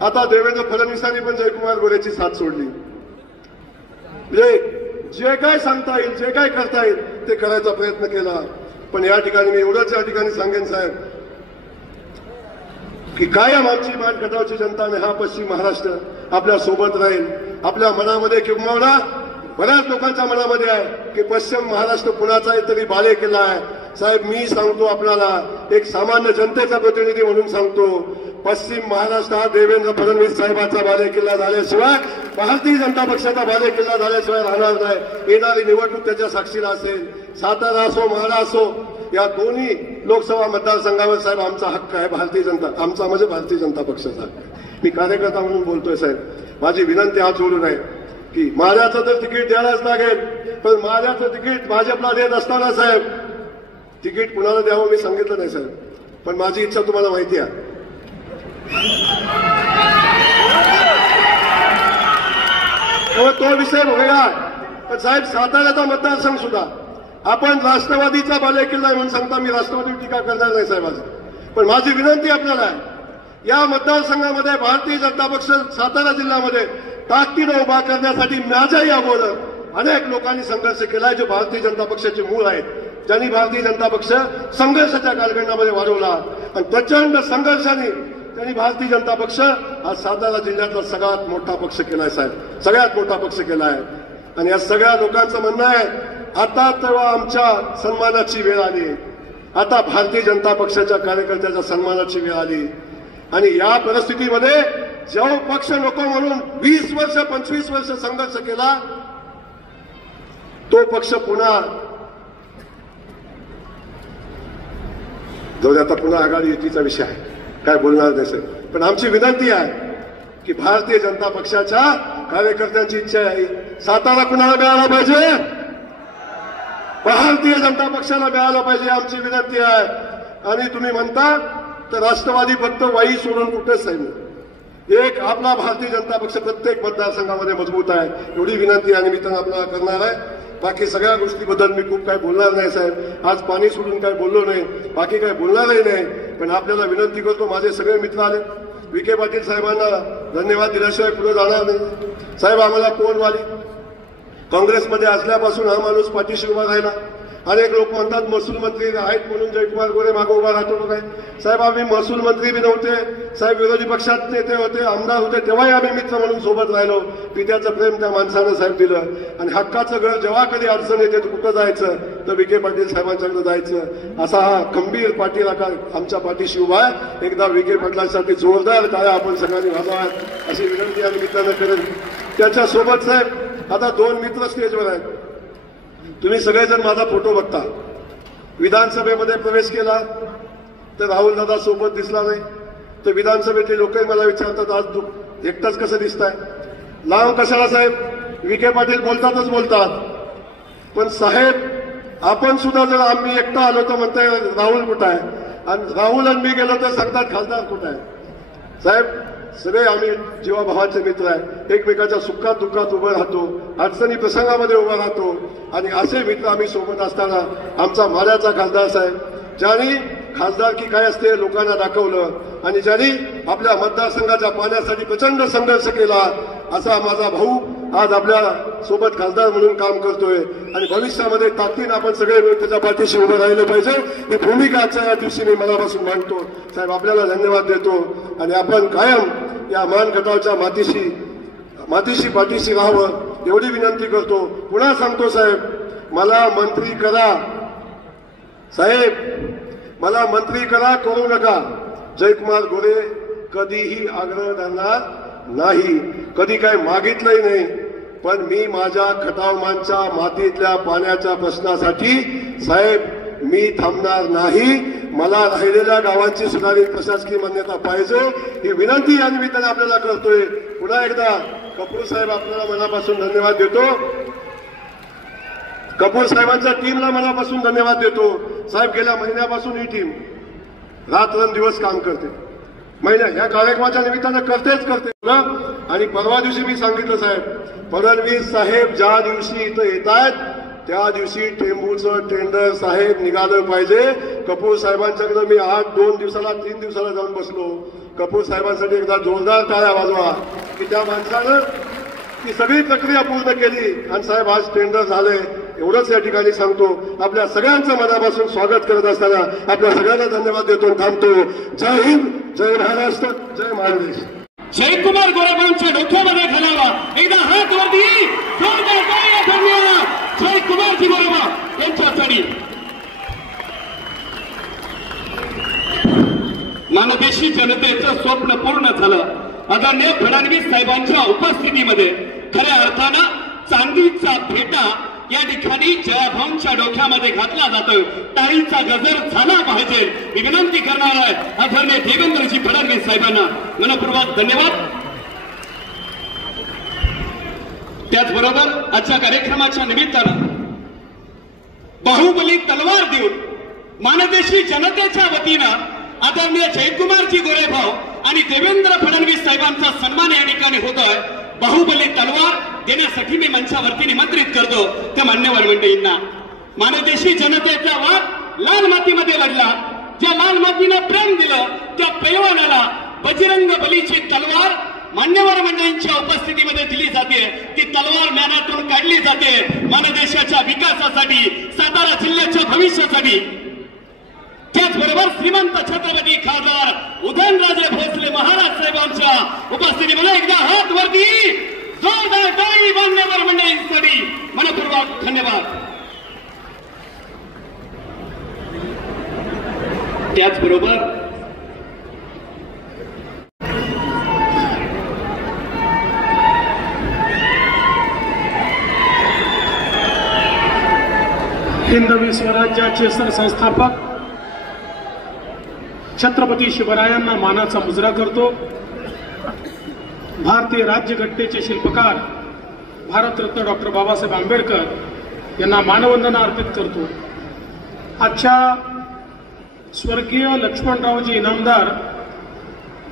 आता देवेंद्र फडणवीसांनी पण जयकुमार गोरेची साथ सोडली. म्हणजे जे काय सांगता येईल, जे काय करता येईल ते करायचा प्रयत्न केला. पण या ठिकाणी मी एवढंच या ठिकाणी सांगेन साहेब की कायम आमची मान खटावची जनता आणि हा पश्चिम महाराष्ट्र आपल्या सोबत राहील. आपल्या मनामध्ये किंवा बऱ्याच लोकांच्या मनामध्ये आहे की पश्चिम महाराष्ट्र कुणाचाही तरी बालेकिल्ला आहे. साहेब मी सांगतो आपल्याला, एक सामान्य जनतेचा प्रतिनिधी म्हणून सांगतो, पश्चिम महाराष्ट्र हा देवेंद्र फडणवीस साहेबांचा बालेकिल्ला झाल्याशिवाय, भारतीय जनता पक्षाचा बालेकिल्ला झाल्याशिवाय राहणार नाही. येणारी निवडणूक त्याच्या साक्षीला असेल. सातारा असो, माढा असो, या दोन्ही लोकसभा मतदारसंघावर साहेब आमचा हक्क आहे. भारतीय जनता, आमचा म्हणजे भारतीय जनता पक्षाचा हक्क आहे. मी कार्यकर्ता म्हणून बोलतोय साहेब. माझी विनंती हात जोडून आहे की माझ्याचं तर तिकीट द्यायलाच लागेल, पण माझ्याचं तिकीट भाजपला देत असताना साहेब तिकीट कुणाला द्यावं मी सांगितलं नाही साहेब, पण माझी इच्छा तुम्हाला माहिती आहे. तो विषय वेगळा. पण साहेब साताऱ्याचा मतदारसंघ सुद्धा आपण राष्ट्रवादीचा बालेकिल्ला म्हणून सांगता. मी राष्ट्रवादी टीका करणार नाही साहेब आज, पण माझी विनंती आपल्याला आहे, या मतदारसंघामध्ये भारतीय जनता पक्ष सातारा जिल्ह्यामध्ये ताकदीनं उभा करण्यासाठी माझ्याही अगोदर अनेक लोकांनी संघर्ष केलाय, जो भारतीय जनता पक्षाचे मूळ आहेत, ज्यांनी भारतीय जनता पक्ष संघर्षाच्या कालखंडामध्ये वाढवला आणि प्रचंड संघर्षाने त्यांनी भारतीय जनता पक्ष हा सातारा जिल्ह्यातला सगळ्यात मोठा पक्ष केलाय साहेब, सगळ्यात मोठा पक्ष केलाय. आणि या सगळ्या लोकांचं म्हणणं आहे आता तेव्हा आमच्या सन्मानाची वेळ आली, आता भारतीय जनता पक्षाच्या कार्यकर्त्याच्या सन्मानाची वेळ आली. आणि या परिस्थितीमध्ये जो पक्ष नको म्हणून 20 वर्ष 25 वर्ष संघर्ष केला, तो पक्ष पुन्हा जाऊ दे, आता पुन्हा आघाडी युतीचा विषय आहे, काय बोलणार नाही साहेब. पण आमची विनंती आहे की भारतीय जनता पक्षाच्या कार्यकर्त्यांची इच्छा आहे सातारा कुणाला मिळाला पाहिजे, भारतीय जनता पक्षाला मिळालं पाहिजे, आमची विनंती आहे. आणि तुम्ही म्हणता तर राष्ट्रवादी फक्त वाई सोडून कुठेच नाही, एक आपला भारतीय जनता पक्ष प्रत्येक मतदारसंघामध्ये मजबूत आहे, एवढी विनंती या निमित्तानं आपल्याला करणार आहे. बाकी सगळ्या गोष्टीबद्दल मी खूप काय बोलणार नाही साहेब, आज पाणी सोडून काय बोललो नाही, बाकी काय बोलणारही नाही. पण आपल्याला विनंती करतो, माझे सगळे मित्र आले, विखे पाटील साहेबांना धन्यवाद दिल्याशिवाय पुढे जाणार नाही. साहेब आम्हाला कोणवाली काँग्रेसमध्ये असल्यापासून हा माणूस पाठीशी उभा राहिला. अनेक लोक म्हणतात महसूल मंत्री आहेत म्हणून जयकुमार गोरे मागे उभा राहतो काय. साहेब आम्ही महसूल मंत्री बी नव्हते साहेब, विरोधी पक्षात नेते होते, आमदार होते, तेव्हाही आम्ही मित्र म्हणून सोबत राहिलो. पित्याचं प्रेम त्या माणसानं साहेब दिलं. आणि हक्काचं घर जेव्हा कधी अडचण येते तर कुठं जायचं, तर विखे पाटील साहेबांच्याकडे जायचं. असा हा खंबीर पाटील आमच्या पाठीशी उभा आहे. एकदा विखे पाटलांसाठी जोरदार टाळ्या आपण सगळ्यांनी वाजवाव्यात अशी विनंती या निमित्तानं करेल. त्याच्यासोबत साहेब आता 2 मित्र स्टेजवर आहेत. तुम्ही सगळेजण माझा फोटो बघता. विधानसभेमध्ये प्रवेश केला तर राहुल दादा सोबत दिसला नाही, तर विधानसभेतले लोकही मला विचारतात आज तू एकटाच कसं दिसताय, लांब कशाला साहेब. विखे पाटील बोलतातच बोलतात, पण साहेब आपण सुद्धा जर आम्ही एकटा आलो तर म्हणताय राहुल कुठं आहे, आणि राहुल आणि मी गेलो तर सांगतात खासदार कुठं आहे. साहेब सगळे आम्ही जीवाभावाचे मित्र आहे, एकमेकाच्या सुखात दुःखात उभं राहतो, अडचणी प्रसंगामध्ये उभं राहतो आणि असे मित्र आम्ही सोबत असताना आमचा माड्याचा खासदार साहेब ज्यांनी खासदारकी काय असते लोकांना दाखवलं आणि ज्यांनी आपल्या मतदारसंघाच्या पाण्यासाठी प्रचंड संघर्ष केला असा माझा भाऊ आज आपल्या सोबत खासदार म्हणून काम करतोय आणि भविष्यामध्ये ताकदीने आपण सगळे मिळून त्याच्या पाठीशी उभं राहिलं पाहिजे ही भूमिका आजच्या या दिवशी मी मनापासून मांडतो. साहेब आपल्याला धन्यवाद देतो आणि आपण कायम या मान खटावच्या मातीशी पाठीशी राहावं एवढी विनंती करतो. पुन्हा सांगतो साहेब मला मंत्री करा, साहेब मला मंत्री करा, करू नका. जयकुमार गोरे कधीही आग्रह धरणार नाही, कधी काय मागितलंही नाही, पण मी माझ्या खटावमानच्या मातीतल्या पाण्याच्या प्रश्नासाठी साहेब मी थांबणार नाही. मला राहिलेल्या गावांची सुधारित प्रशासकीय मान्यता पाहिजे ही विनंती या निमित्ताने आपल्याला करतोय. पुन्हा एकदा कपूर साहेब आपल्याला मनापासून धन्यवाद देतो. कपूर साहेबांच्या टीमला मनापासून धन्यवाद देतो. साहेब गेल्या महिन्यापासून ही टीम रात्रंदिवस काम करते, या कार्यक्रमाच्या निमित्तानं करते आणि परवा दिवशी मी सांगितलं साहेब फडणवीस साहेब ज्या दिवशी इथं येत आहेत त्या दिवशी टेंबूचं टेंडर साहेब निघालं पाहिजे. कपूर साहेबांच्याकडे मी 2 दिवसाला 3 दिवसाला जाऊन बसलो. कपूर साहेबांसाठी एकदा जोरदार टाळ्या वाजवा की त्या माणसानं ती सगळी प्रक्रिया पूर्ण केली आणि साहेब आज टेंडर झालंय. एवढंच या ठिकाणी सांगतो. आपल्या सगळ्यांचं मनापासून स्वागत करत असताना आपल्या सगळ्यांना धन्यवाद देतो थांबतो. जय हिंद, जय महाराष्ट्र, जय महादेश. जयकुमार गोरेबांच्या डोक्यामध्ये घालावा एकदा हात वरती जोरदार टाळ्या ठोकूया जयकुमारजी गोरेबा यांच्यासाठी. मानदेशी जनतेचं स्वप्न पूर्ण झालं. आदरणीय फडणवीस साहेबांच्या उपस्थितीमध्ये खऱ्या अर्थानं चांदीचा फेटा या ठिकाणी जयाभाऊंच्या डोक्यामध्ये घातला जातोय. टाळीचा गजर झाला पाहिजे मी विनंती करणार आहे आदरणीय देवेंद्रजी फडणवीस साहेबांना मनपूर्वक धन्यवाद. त्याचबरोबर आजच्या कार्यक्रमाच्या निमित्तानं बाहुबली तलवार देऊन मानदेशी जनतेच्या वतीनं आदरणीय जयकुमारजी गोरेभाऊ आणि देवेंद्र फडणवीस साहेबांचा सन्मान या ठिकाणी होतोय. बाहुबली तलवार देण्यासाठी मी मंचावरती निमंत्रित करतो त्या मान्यवर मंडळींना. मानदेशी जनतेचा वाद लाल मातीमध्ये लढला, ज्या लाल मातीनं प्रेम दिलं त्या पैलवानाला बजरंग बलीची तलवार मान्यवर मंडळींच्या उपस्थितीमध्ये दिली जाते. ती तलवार म्यानातून काढली जाते मानदेशाच्या विकासासाठी, सातारा जिल्ह्याच्या भविष्यासाठी. त्याचबरोबर श्रीमंत छत्रपती खासदार उदयनराजे भोसले महाराज साहेबांच्या उपस्थितीमध्ये एकदा हात वरती जोरदार टाळी मान्यवर मंडळींसाठी मनपूर्वक धन्यवाद. त्याचबरोबर हिंदवी स्वराज्याचे सरसंस्थापक छत्रपती शिवरायांना मानाचा मुजरा करतो. भारतीय राज्यघटनेचे शिल्पकार भारतरत्न डॉक्टर बाबासाहेब आंबेडकर यांना मानवंदना अर्पित करतो. आजच्या स्वर्गीय लक्ष्मणरावजी इनामदार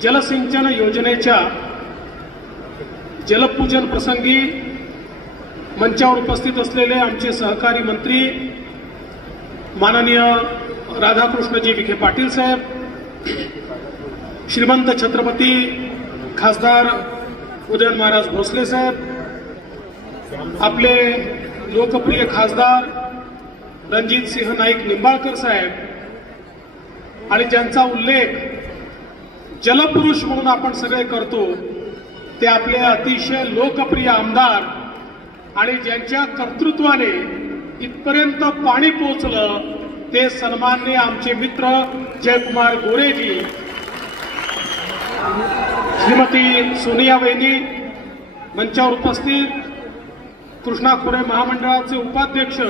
जलसिंचन योजनेच्या जलपूजन प्रसंगी मंचावर उपस्थित असलेले आमचे सहकारी मंत्री माननीय राधाकृष्णजी विखे पाटील साहेब, श्रीमंत छत्रपती खासदार उदयन महाराज भोसले साहेब, आपले लोकप्रिय खासदार रणजित सिंह नाईक निंबाळकर साहेब आणि ज्यांचा उल्लेख जलपुरुष म्हणून आपण सगळे करतो ते आपले अतिशय लोकप्रिय आमदार आणि ज्यांच्या कर्तृत्वाने इथपर्यंत पाणी पोहोचलं ते सन्माननीय आमचे मित्र जयकुमार गोरेजी, श्रीमती सोनिया वहिनी, मंचावर उपस्थित कृष्णा खोरे महामंडळाचे उपाध्यक्ष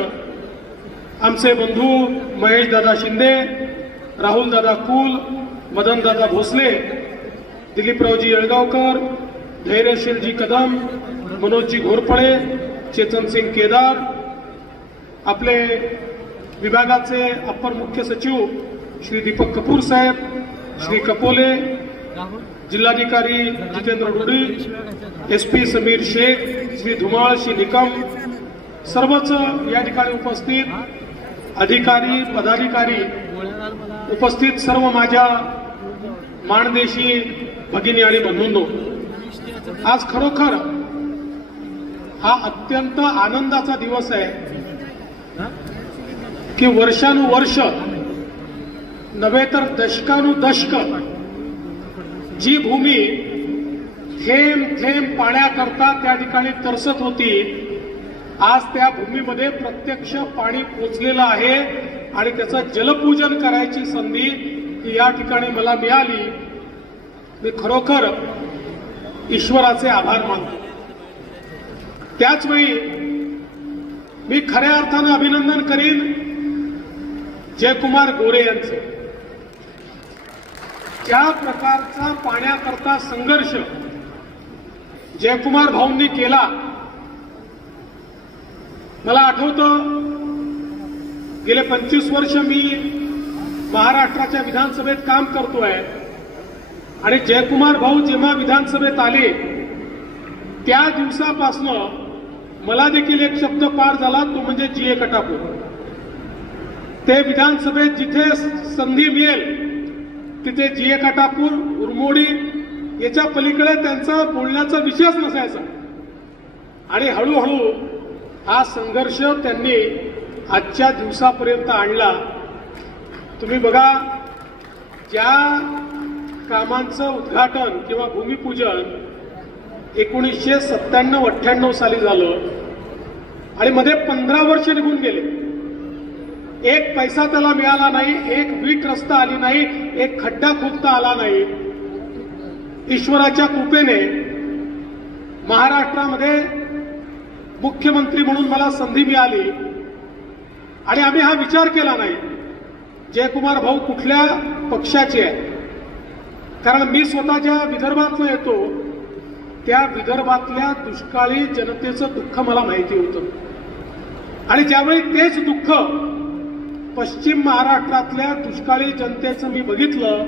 आमचे बंधू महेश दादा शिंदे, राहुल दादा कुल, मदन दादा भोसले, दिलीपरावजी येळगावकर, धैर्यशीलजी कदम, मनोजजी घोरपळे, चेतन सिंग केदार, आपले विभागाचे अप्पर मुख्य सचिव श्री दीपक कपूर साहेब, श्री कपोले, जिल्हाधिकारी जितेंद्र डोडी, SP समीर शेख, श्री धुमाळ, श्री निकम, सर्वच या ठिकाणी उपस्थित अधिकारी पदाधिकारी, उपस्थित सर्व माझ्या माणदेशी भगिनी आणि बंधूंनो, आज खरोखर हा अत्यंत आनंदाचा दिवस आहे की वर्षानुवर्ष नव्हे तर दशकानुदशक जी भूमी थेंब थेंब पाण्याकरता त्या ठिकाणी तरसत होती, आज त्या भूमीमध्ये प्रत्यक्ष पाणी पोचलेलं आहे आणि त्याचं जलपूजन करायची संधी ही या ठिकाणी मला मिळाली. मी खरोखर ईश्वराचे आभार मानतो. त्याचवेळी मी खऱ्या अर्थानं अभिनंदन करीन जयकुमार गोरे यांचं. ज्या प्रकारचा पाण्याकरता संघर्ष जयकुमार भाऊंनी केला, मला आठवतं गेले 25 वर्ष मी महाराष्ट्राच्या विधानसभेत काम करतोय आणि जयकुमार भाऊ जेव्हा विधानसभेत आले त्या दिवसापासनं मला देखील एक शब्द पार झाला, तो म्हणजे जीए कटापूर. ते विधानसभेत जिथे संधी मिळेल तिथे जीए कटापूर, उरमोडी याच्या पलीकडे त्यांचा बोलण्याचा विषयच नसायचा. आणि हळूहळू हा संघर्ष त्यांनी आजच्या दिवसापर्यंत आणला. तुम्ही बघा, ज्या कामांचं उद्घाटन किंवा भूमिपूजन 1997-98 साली झालं आणि मध्ये 15 वर्ष निघून गेले, एक पैसा त्याला मिळाला नाही, एक वीट रस्ता आली नाही, एक खड्डा खोदता आला नाही. ईश्वराच्या कृपेने महाराष्ट्रामध्ये मुख्यमंत्री म्हणून मला संधी मिळाली आणि आम्ही हा विचार केला नाही जयकुमार भाऊ कुठल्या पक्षाचे आहे, कारण मी स्वतः ज्या विदर्भातून येतो त्या विदर्भातल्या दुष्काळी जनतेचं दुःख मला माहिती होतं. आणि ज्यावेळी तेच दुःख पश्चिम महाराष्ट्रातल्या दुष्काळी जनतेचं मी बघितलं,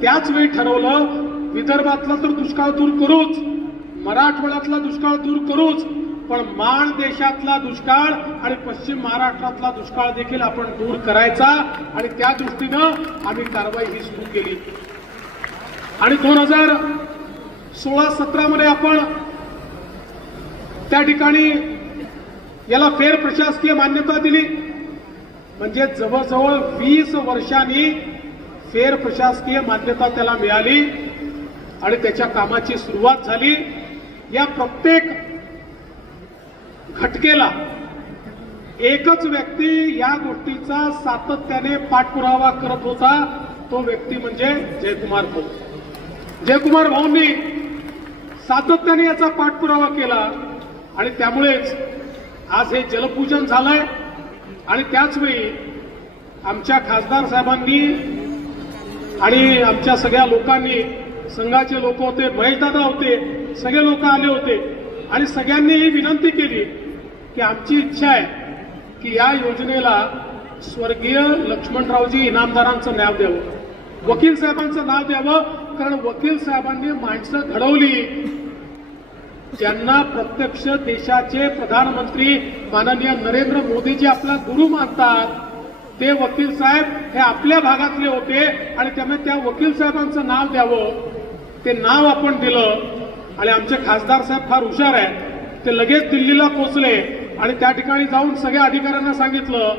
त्याच वेळी ठरवलं विदर्भातला तर दुष्काळ दूर करूच, मराठवाड्यातला दुष्काळ दूर करूच, पण माण देशातला दुष्काळ आणि पश्चिम महाराष्ट्रातला दुष्काळ देखील आपण दूर करायचा. आणि त्या दृष्टीनं आम्ही कारवाई ही सुरू केली. आणि 2016-17 मध्ये आपण त्या ठिकाणी याला फेर प्रशासकीय मान्यता दिली. म्हणजे जवळजवळ 20 वर्षांनी फेर प्रशासकीय मान्यता त्याला मिळाली आणि त्याच्या कामाची सुरुवात झाली. या प्रत्येक घटकेला एकच व्यक्ती या गोष्टीचा सातत्याने पाठपुरावा करत होता, तो व्यक्ती म्हणजे जयकुमार भाऊ. जयकुमार भाऊंनी सातत्याने याचा पाठपुरावा केला आणि त्यामुळेच आज हे जलपूजन झालंय. आणि त्याचवेळी आमच्या खासदार साहेबांनी आणि आमच्या सगळ्या लोकांनी, संघाचे लोक होते, महेशदादा होते, सगळे लोक आले होते आणि सगळ्यांनी ही विनंती केली की आमची इच्छा आहे की या योजनेला स्वर्गीय लक्ष्मणरावजी इनामदारांचं नाव द्यावं, वकील साहेबांचं नाव द्यावं. कारण वकील साहेबांनी माणसं घडवली ज्यांना प्रत्यक्ष देशाचे प्रधानमंत्री माननीय नरेंद्र मोदीजी आपला गुरु मानतात. ते वकील साहेब हे आपल्या भागातले होते आणि त्यामुळे त्या वकील साहेबांचं नाव द्यावं. ते नाव आपण दिलं आणि आमचे खासदार साहेब फार हुशार आहेत. ते लगेच दिल्लीला पोहोचले आणि त्या ठिकाणी जाऊन सगळ्या अधिकाऱ्यांना सांगितलं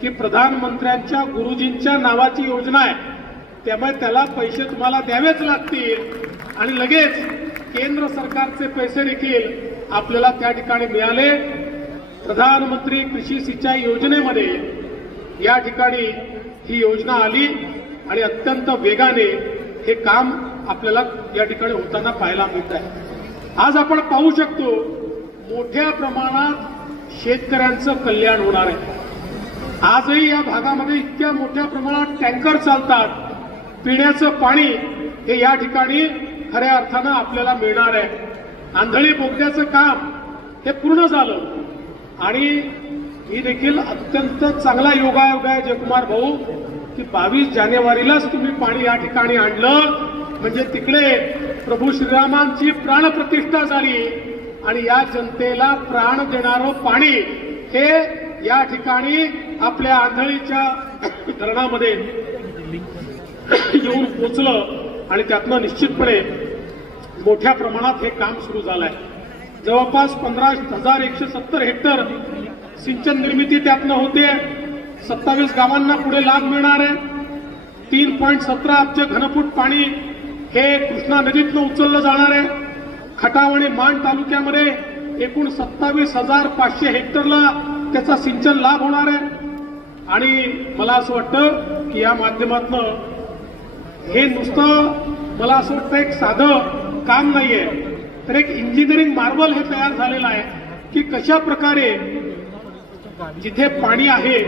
की प्रधानमंत्र्यांच्या गुरुजींच्या नावाची योजना आहे, त्यामुळे त्याला पैसे तुम्हाला द्यावेच लागतील. आणि लगेच केंद्र सरकारचे पैसे देखील आपल्याला त्या ठिकाणी मिळाले. प्रधानमंत्री कृषी सिंचाई योजनेमध्ये या ठिकाणी ही योजना आली आणि अत्यंत वेगाने हे काम आपल्याला या ठिकाणी होताना पाहायला मिळत आहे. आज आपण पाहू शकतो मोठ्या प्रमाणात शेतकऱ्यांचं कल्याण होणार आहे. आजही या भागामध्ये इतक्या मोठ्या प्रमाणात टँकर चालतात. पिण्याचं पाणी हे या ठिकाणी खऱ्या अर्थानं आपल्याला मिळणार आहे. आंधळी बोगद्याचं काम हे पूर्ण झालं आणि ही देखील अत्यंत चांगला योगायोग आहे जयकुमार भाऊ की 22 जानेवारीलाच तुम्ही पाणी या ठिकाणी आणलं. म्हणजे तिकडे प्रभू श्रीरामांची प्राणप्रतिष्ठा झाली आणि या जनतेला प्राण देणारं पाणी हे या ठिकाणी आपल्या आंधळीच्या धरणामध्ये येऊन पोचलं आणि त्यातनं निश्चितपणे मोठ्या प्रमाणात हे काम सुरू झालंय. जवळपास 15,170 हेक्टर सिंचन निर्मिती त्यातनं होते. 27 गावांना पुढे लाभ मिळणार आहे. 3.17 अब्ज घनफूट पाणी हे कृष्णा नदीतनं उचललं जाणार आहे. खटाव आणि माण तालुक्यामध्ये एकूण 27,500 हेक्टरला त्याचा सिंचन लाभ होणार आहे. आणि मला असं वाटतं की या माध्यमातून हे नुसतं मला असं वाटतं एक साधं काम नाहीये, तर एक इंजिनिअरिंग मार्वल हे तयार झालेलं आहे की कशा प्रकारे जिथे पाणी आहे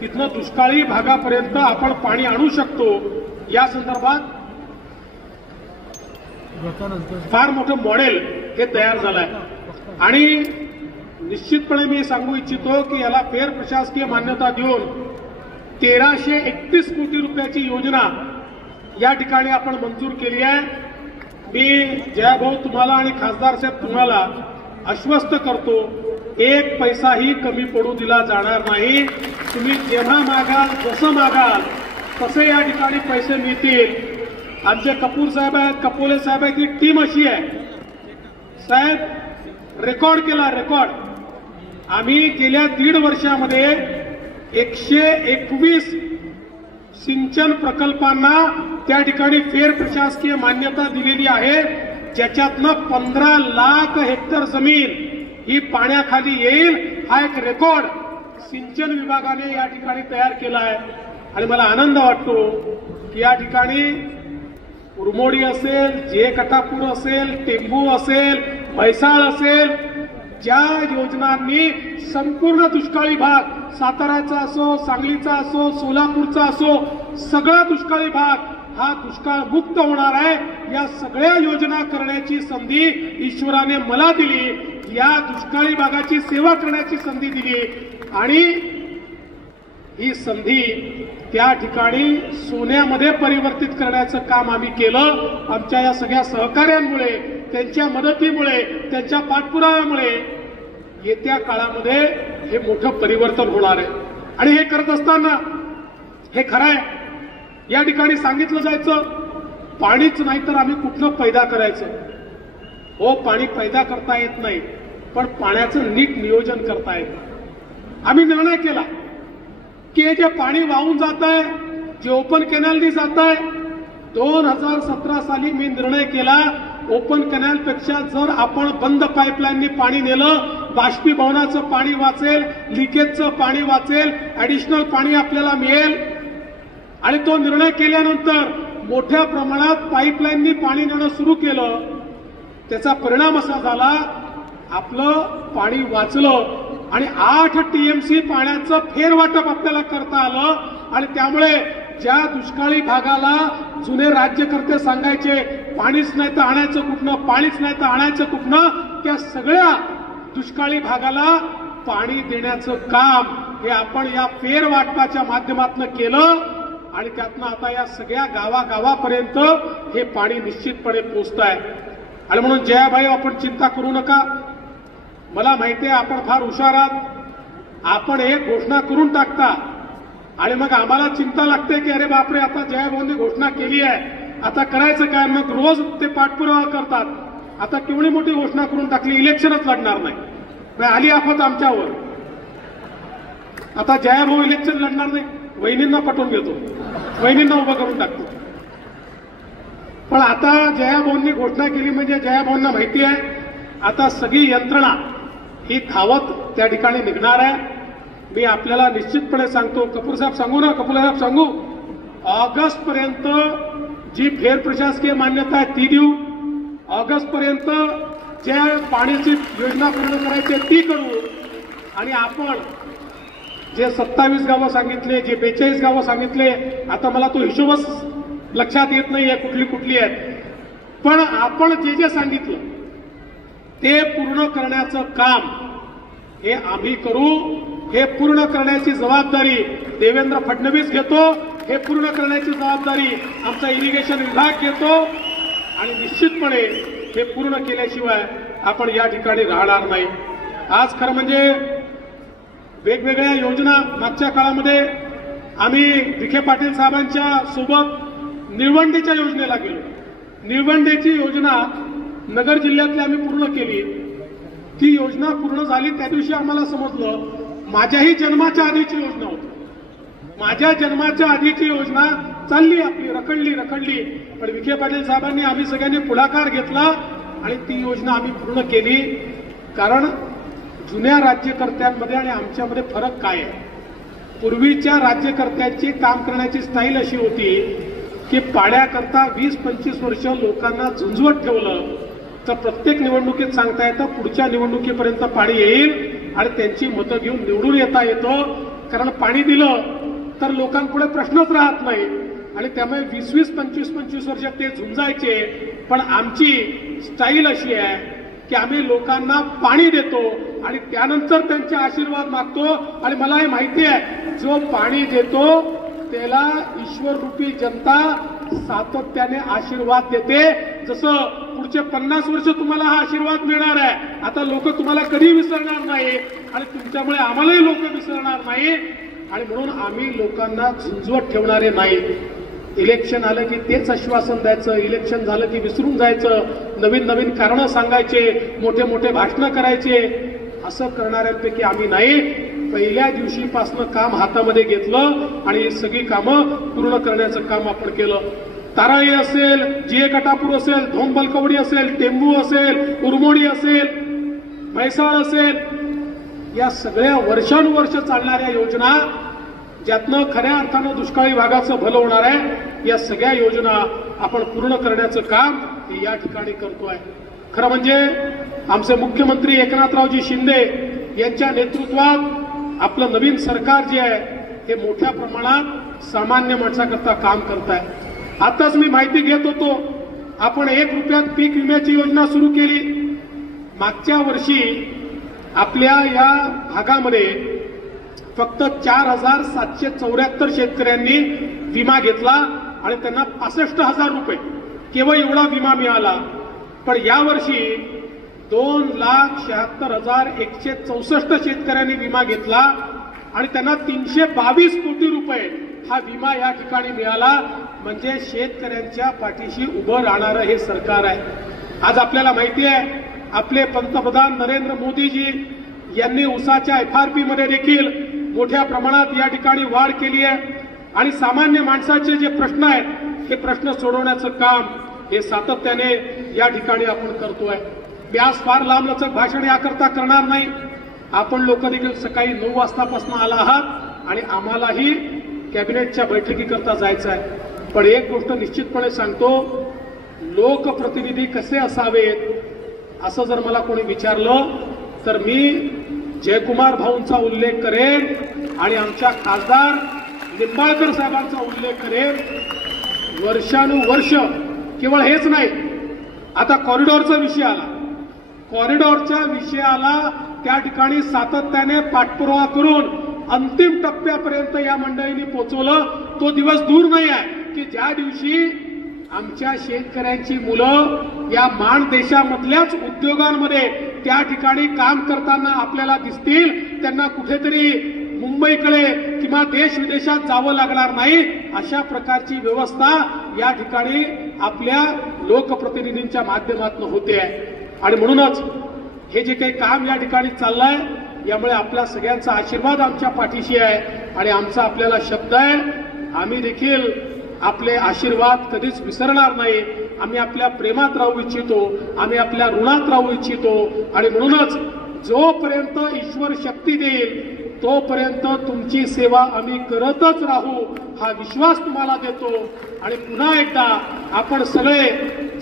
तिथनं दुष्काळी भागापर्यंत आपण पाणी आणू शकतो. या संदर्भात फार मोठं मॉडेल हे तयार झालंय. आणि निश्चितपणे मी सांगू इच्छितो की याला फेर प्रशासकीय मान्यता देऊन 1331 कोटी रुपयाची योजना या ठिकाणी आपण मंजूर केली आहे. मी जयभाऊ तुम्हाला आणि खासदार साहेब तुम्हाला आश्वस्त करतो, एक पैसाही कमी पडू दिला जाणार नाही. तुम्ही जेव्हा मागाल जसं मागाल तसे या ठिकाणी पैसे मिळतील. आमचे कपूर साहेब आहेत, कपोले साहेब आहेत, ही टीम अशी आहे साहेब, रेकॉर्ड केला रेकॉर्ड. आम्ही गेल्या 1.5 वर्षामध्ये 121 सिंचन प्रकल्पांना त्या ठिकाणी फेर प्रशासकीय मान्यता दिलेली आहे, ज्याच्यातनं 15 लाख हेक्टर जमीन ही पाण्याखाली येईल. हा एक रेकॉर्ड सिंचन विभागाने या ठिकाणी तयार केला आहे. आणि मला आनंद वाटतो की या ठिकाणी उरमोडी असेल, जे कटापूर असेल, टेंबू असेल, म्हैसाळ असेल, ज्या योजनांनी संपूर्ण दुष्काळी भाग, साताराचा असो, सांगलीचा असो, सोलापूरचा असो, सगळा दुष्काळी भाग हा दुष्काळ मुक्त होणार आहे. या सगळ्या योजना करण्याची संधी ईश्वराने मला दिली. या दुष्काळी भागाची सेवा करण्याची संधी दिली आणि ही संधी त्या ठिकाणी सोन्यामध्ये परिवर्तित करण्याचं काम आम्ही केलं. आमच्या या सगळ्या सहकार्यांमुळे, त्यांच्या मदतीमुळे, त्यांच्या पाठपुराव्यामुळे येत्या काळामध्ये हे मोठं परिवर्तन होणार आहे. आणि हे करत असताना हे खरं आहे, या ठिकाणी सांगितलं जायचं पाणीच नाही तर आम्ही कुठलं पैदा करायचं. हो, पाणी पैदा करता येत नाही, पण पाण्याचं नीट नियोजन करता येतं. आम्ही निर्णय केला की हे जे पाणी वाहून जात आहे, जे ओपन कॅनलनी जात आहे, 2017 साली मी निर्णय केला ओपन कॅनलपेक्षा जर आपण बंद पाईपलाईननी पाणी नेलं, बाष्पीभवनाचं पाणी वाचेल, लिकेजचं पाणी वाचेल, ऍडिशनल पाणी आपल्याला मिळेल. आणि तो निर्णय केल्यानंतर मोठ्या प्रमाणात पाईपलाईननी पाणी नेणं सुरू केलं. त्याचा परिणाम असा झाला, आपलं पाणी वाचलं आणि 8 टीएमसी पाण्याचं फेरवाटप आपल्याला करता आलं. आणि त्यामुळे ज्या दुष्काळी भागाला जुने राज्यकर्ते सांगायचे पाणीच नाही तर आणायचं कुठनं, पाणीच नाही तर आणायचं कुठनं, त्या सगळ्या दुष्काळी भागाला पाणी देण्याचं काम हे आपण या फेरवाटपाच्या माध्यमातून केलं. आणि त्यातनं आता या सगळ्या गावागावापर्यंत हे पाणी निश्चितपणे पोहोचत आहे. आणि म्हणून जयाबाई, आपण चिंता करू नका. मला माहिती आहे आपण फार हुशार आहात. आपण एक घोषणा करून टाकता आणि मग आम्हाला चिंता लागते की अरे बापरे, आता जयाभाऊंनी घोषणा केली आहे, आता करायचं काय. मग रोज ते पाठपुरावा करतात. आता केवढी मोठी घोषणा करून टाकली, इलेक्शनच लढणार नाही. आली आफत आमच्यावर. आता जयाभाऊ इलेक्शन लढणार नाही, वहिनींना पटवून घेतो, वहिनींना उभं करून टाकतो. पण आता जयाभाऊंनी घोषणा केली म्हणजे जयाभाऊंना माहिती आहे आता सगळी यंत्रणा ही धावत त्या ठिकाणी निघणार आहे. मी आपल्याला निश्चितपणे सांगतो, कपूर साहेब सांगू ना, कपूर साहेब सांगू, ऑगस्ट पर्यंत जी फेर प्रशासकीय मान्यता आहे ती देऊ. ऑगस्ट पर्यंत ज्या पाण्याची योजना पूर्ण करायची आहे ती करू. आणि आपण जे 27 गावं सांगितले, जे 42 गावं सांगितले, आता मला तो हिशोबच लक्षात येत नाहीये कुठली कुठली आहेत, पण आपण जे जे सांगितलं ते पूर्ण करण्याचं काम हे आम्ही करू. हे पूर्ण करण्याची जबाबदारी देवेंद्र फडणवीस घेतो. हे पूर्ण करण्याची जबाबदारी आमचा इरिगेशन विभाग घेतो. आणि निश्चितपणे हे पूर्ण केल्याशिवाय आपण या ठिकाणी राहणार नाही. आज खरं म्हणजे वेगवेगळ्या योजना मागच्या काळामध्ये आम्ही विखे पाटील साहेबांच्या सोबत निळवंडेच्या योजनेला गेलो. निळवंडेची योजना नगर जिल्ह्यातली आम्ही पूर्ण केली. ती योजना पूर्ण झाली त्या दिवशी आम्हाला समजलं माझ्याही जन्माच्या आधीची योजना होती. माझ्या जन्माच्या आधीची योजना चालली आपली रखडली पण विखे पाटील साहेबांनी आम्ही सगळ्यांनी पुढाकार घेतला आणि ती योजना आम्ही पूर्ण केली. कारण जुन्या राज्यकर्त्यांमध्ये आणि आमच्यामध्ये फरक काय आहे. पूर्वीच्या राज्यकर्त्यांची काम करण्याची स्टाईल अशी होती की पाड्याकरता 20-25 वर्ष लोकांना झुंजवत ठेवलं तर प्रत्येक निवडणुकीत सांगता येतं पुढच्या निवडणुकीपर्यंत पाणी येईल आणि त्यांची मतं घेऊन निवडून येता येतं. कारण पाणी दिलं तर लोकांपुढे प्रश्नच राहत नाही आणि त्यामुळे 20-25 वर्ष ते झुंजायचे. पण आमची स्टाईल अशी आहे की आम्ही लोकांना पाणी देतो आणि त्यानंतर त्यांचे आशीर्वाद मागतो. आणि मला हे माहिती आहे जो पाणी देतो त्याला ईश्वररूपी जनता सातत्याने आशीर्वाद देते. जसं पुढचे 50 वर्ष तुम्हाला हा आशीर्वाद मिळणार आहे. आता लोक तुम्हाला कधी विसरणार नाही आणि तुमच्यामुळे आम्हालाही लोक विसरणार नाही. आणि म्हणून आम्ही लोकांना झुंजवत ठेवणारे नाही. इलेक्शन आलं की तेच आश्वासन द्यायचं, इलेक्शन झालं की विसरून जायचं, नवीन कारणं सांगायचे, मोठे भाषणं करायचे. असं करणाऱ्यांपैकी आम्ही नाही. पहिल्या दिवशीपासून काम हातामध्ये घेतलं आणि ही सगळी कामं पूर्ण करण्याचं काम आपण केलं. ताराळी असेल, जीए कटापूर असेल, धोम बलकवडी असेल, टेंबू असेल, उरमोडी असेल, म्हैसाळ असेल, या सगळ्या वर्षानुवर्ष चालणाऱ्या योजना ज्यातनं खऱ्या अर्थानं दुष्काळी भागाचं भलं होणार आहे या सगळ्या योजना आपण पूर्ण करण्याचं काम या ठिकाणी करतोय. खरं म्हणजे आमचे मुख्यमंत्री एकनाथरावजी शिंदे यांच्या नेतृत्वात आपलं नवीन सरकार जे आहे हे मोठ्या प्रमाणात सामान्य माणसाकरता काम करत आहे. आताच मी माहिती घेत होतो आपण 1 रुपयात पीक विम्याची योजना सुरू केली. मागच्या वर्षी आपल्या या भागामध्ये फक्त 4,774 शेतकऱ्यांनी विमा घेतला आणि त्यांना 65,000 रुपये केवळ एवढा विमा मिळाला. पण यावर्षी 2,76,164 शेतकऱ्यांनी विमा घेतला आणि त्यांना 322 कोटी रुपये हा विमा या ठिकाणी मिळाला. म्हणजे शेतकऱ्यांच्या पाठीशी उभं राहणारं हे सरकार आहे. आज आपल्याला माहिती आहे आपले पंतप्रधान नरेंद्र मोदीजी यांनी ऊसाच्या FRP मध्ये देखील मोठ्या प्रमाणात या ठिकाणी वाढ केली आहे आणि सामान्य माणसाचे जे प्रश्न आहेत हे प्रश्न सोडवण्याचं काम हे सातत्याने या ठिकाणी आपण करतोय. मी आज फार लांबलचक भाषण याकरता करणार नाही. आपण लोक देखील सकाळी 9 वाजतापासून आला आहात आणि आम्हालाही कॅबिनेटच्या बैठकीकरता जायचं आहे. पण एक गोष्ट निश्चितपणे सांगतो लोकप्रतिनिधी कसे असावेत असं जर मला कोणी विचारलं तर मी जयकुमार भाऊंचा उल्लेख करेन आणि आमच्या खासदार निंबाळकर साहेबांचा उल्लेख करेन. वर्षानुवर्ष केवळ हेच नाही आता कॉरिडॉरचा विषय आला. कॉरिडॉरच्या विषयाला त्या ठिकाणी सातत्याने पाठपुरावा करून अंतिम टप्प्यापर्यंत या मंडळींनी पोहोचवलं. तो दिवस दूर नाही आहे की ज्या दिवशी आमच्या शेतकऱ्यांची मुलं या मान देशामधल्याच उद्योगांमध्ये त्या ठिकाणी काम करताना आपल्याला दिसतील. त्यांना कुठेतरी मुंबईकडे किंवा देश विदेशात जावं लागणार नाही. अशा प्रकारची व्यवस्था या ठिकाणी आपल्या लोकप्रतिनिधींच्या माध्यमातून होते आहे. आणि म्हणूनच हे जे काही काम या ठिकाणी चाललंय यामुळे आपल्या सगळ्यांचा आशीर्वाद आमच्या पाठीशी आहे आणि आमचा आपल्याला शब्द आहे आम्ही देखील आपले आशीर्वाद कधीच विसरणार नाही. आम्ही आपल्या प्रेमात राहू इच्छितो, आम्ही आपल्या ऋणात राहू इच्छितो आणि म्हणूनच जोपर्यंत ईश्वर शक्ती देईल तोपर्यंत तुमची सेवा आम्ही करतच राहू हा विश्वास तुम्हाला देतो. आणि पुन्हा एकदा आपण सगळे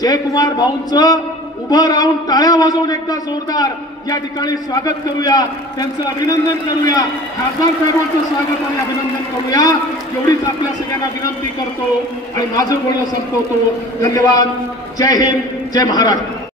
जयकुमार भाऊंचं उभं राहून टाळ्या वाजवून एकदा जोरदार या ठिकाणी स्वागत करूया, त्यांचं अभिनंदन करूया, खासदार साहेबांचं स्वागत आणि अभिनंदन करूया एवढीच आपल्या सगळ्यांना विनंती करतो आणि माझं बोलणं संपवतो. धन्यवाद. जय हिंद, जय महाराष्ट्र.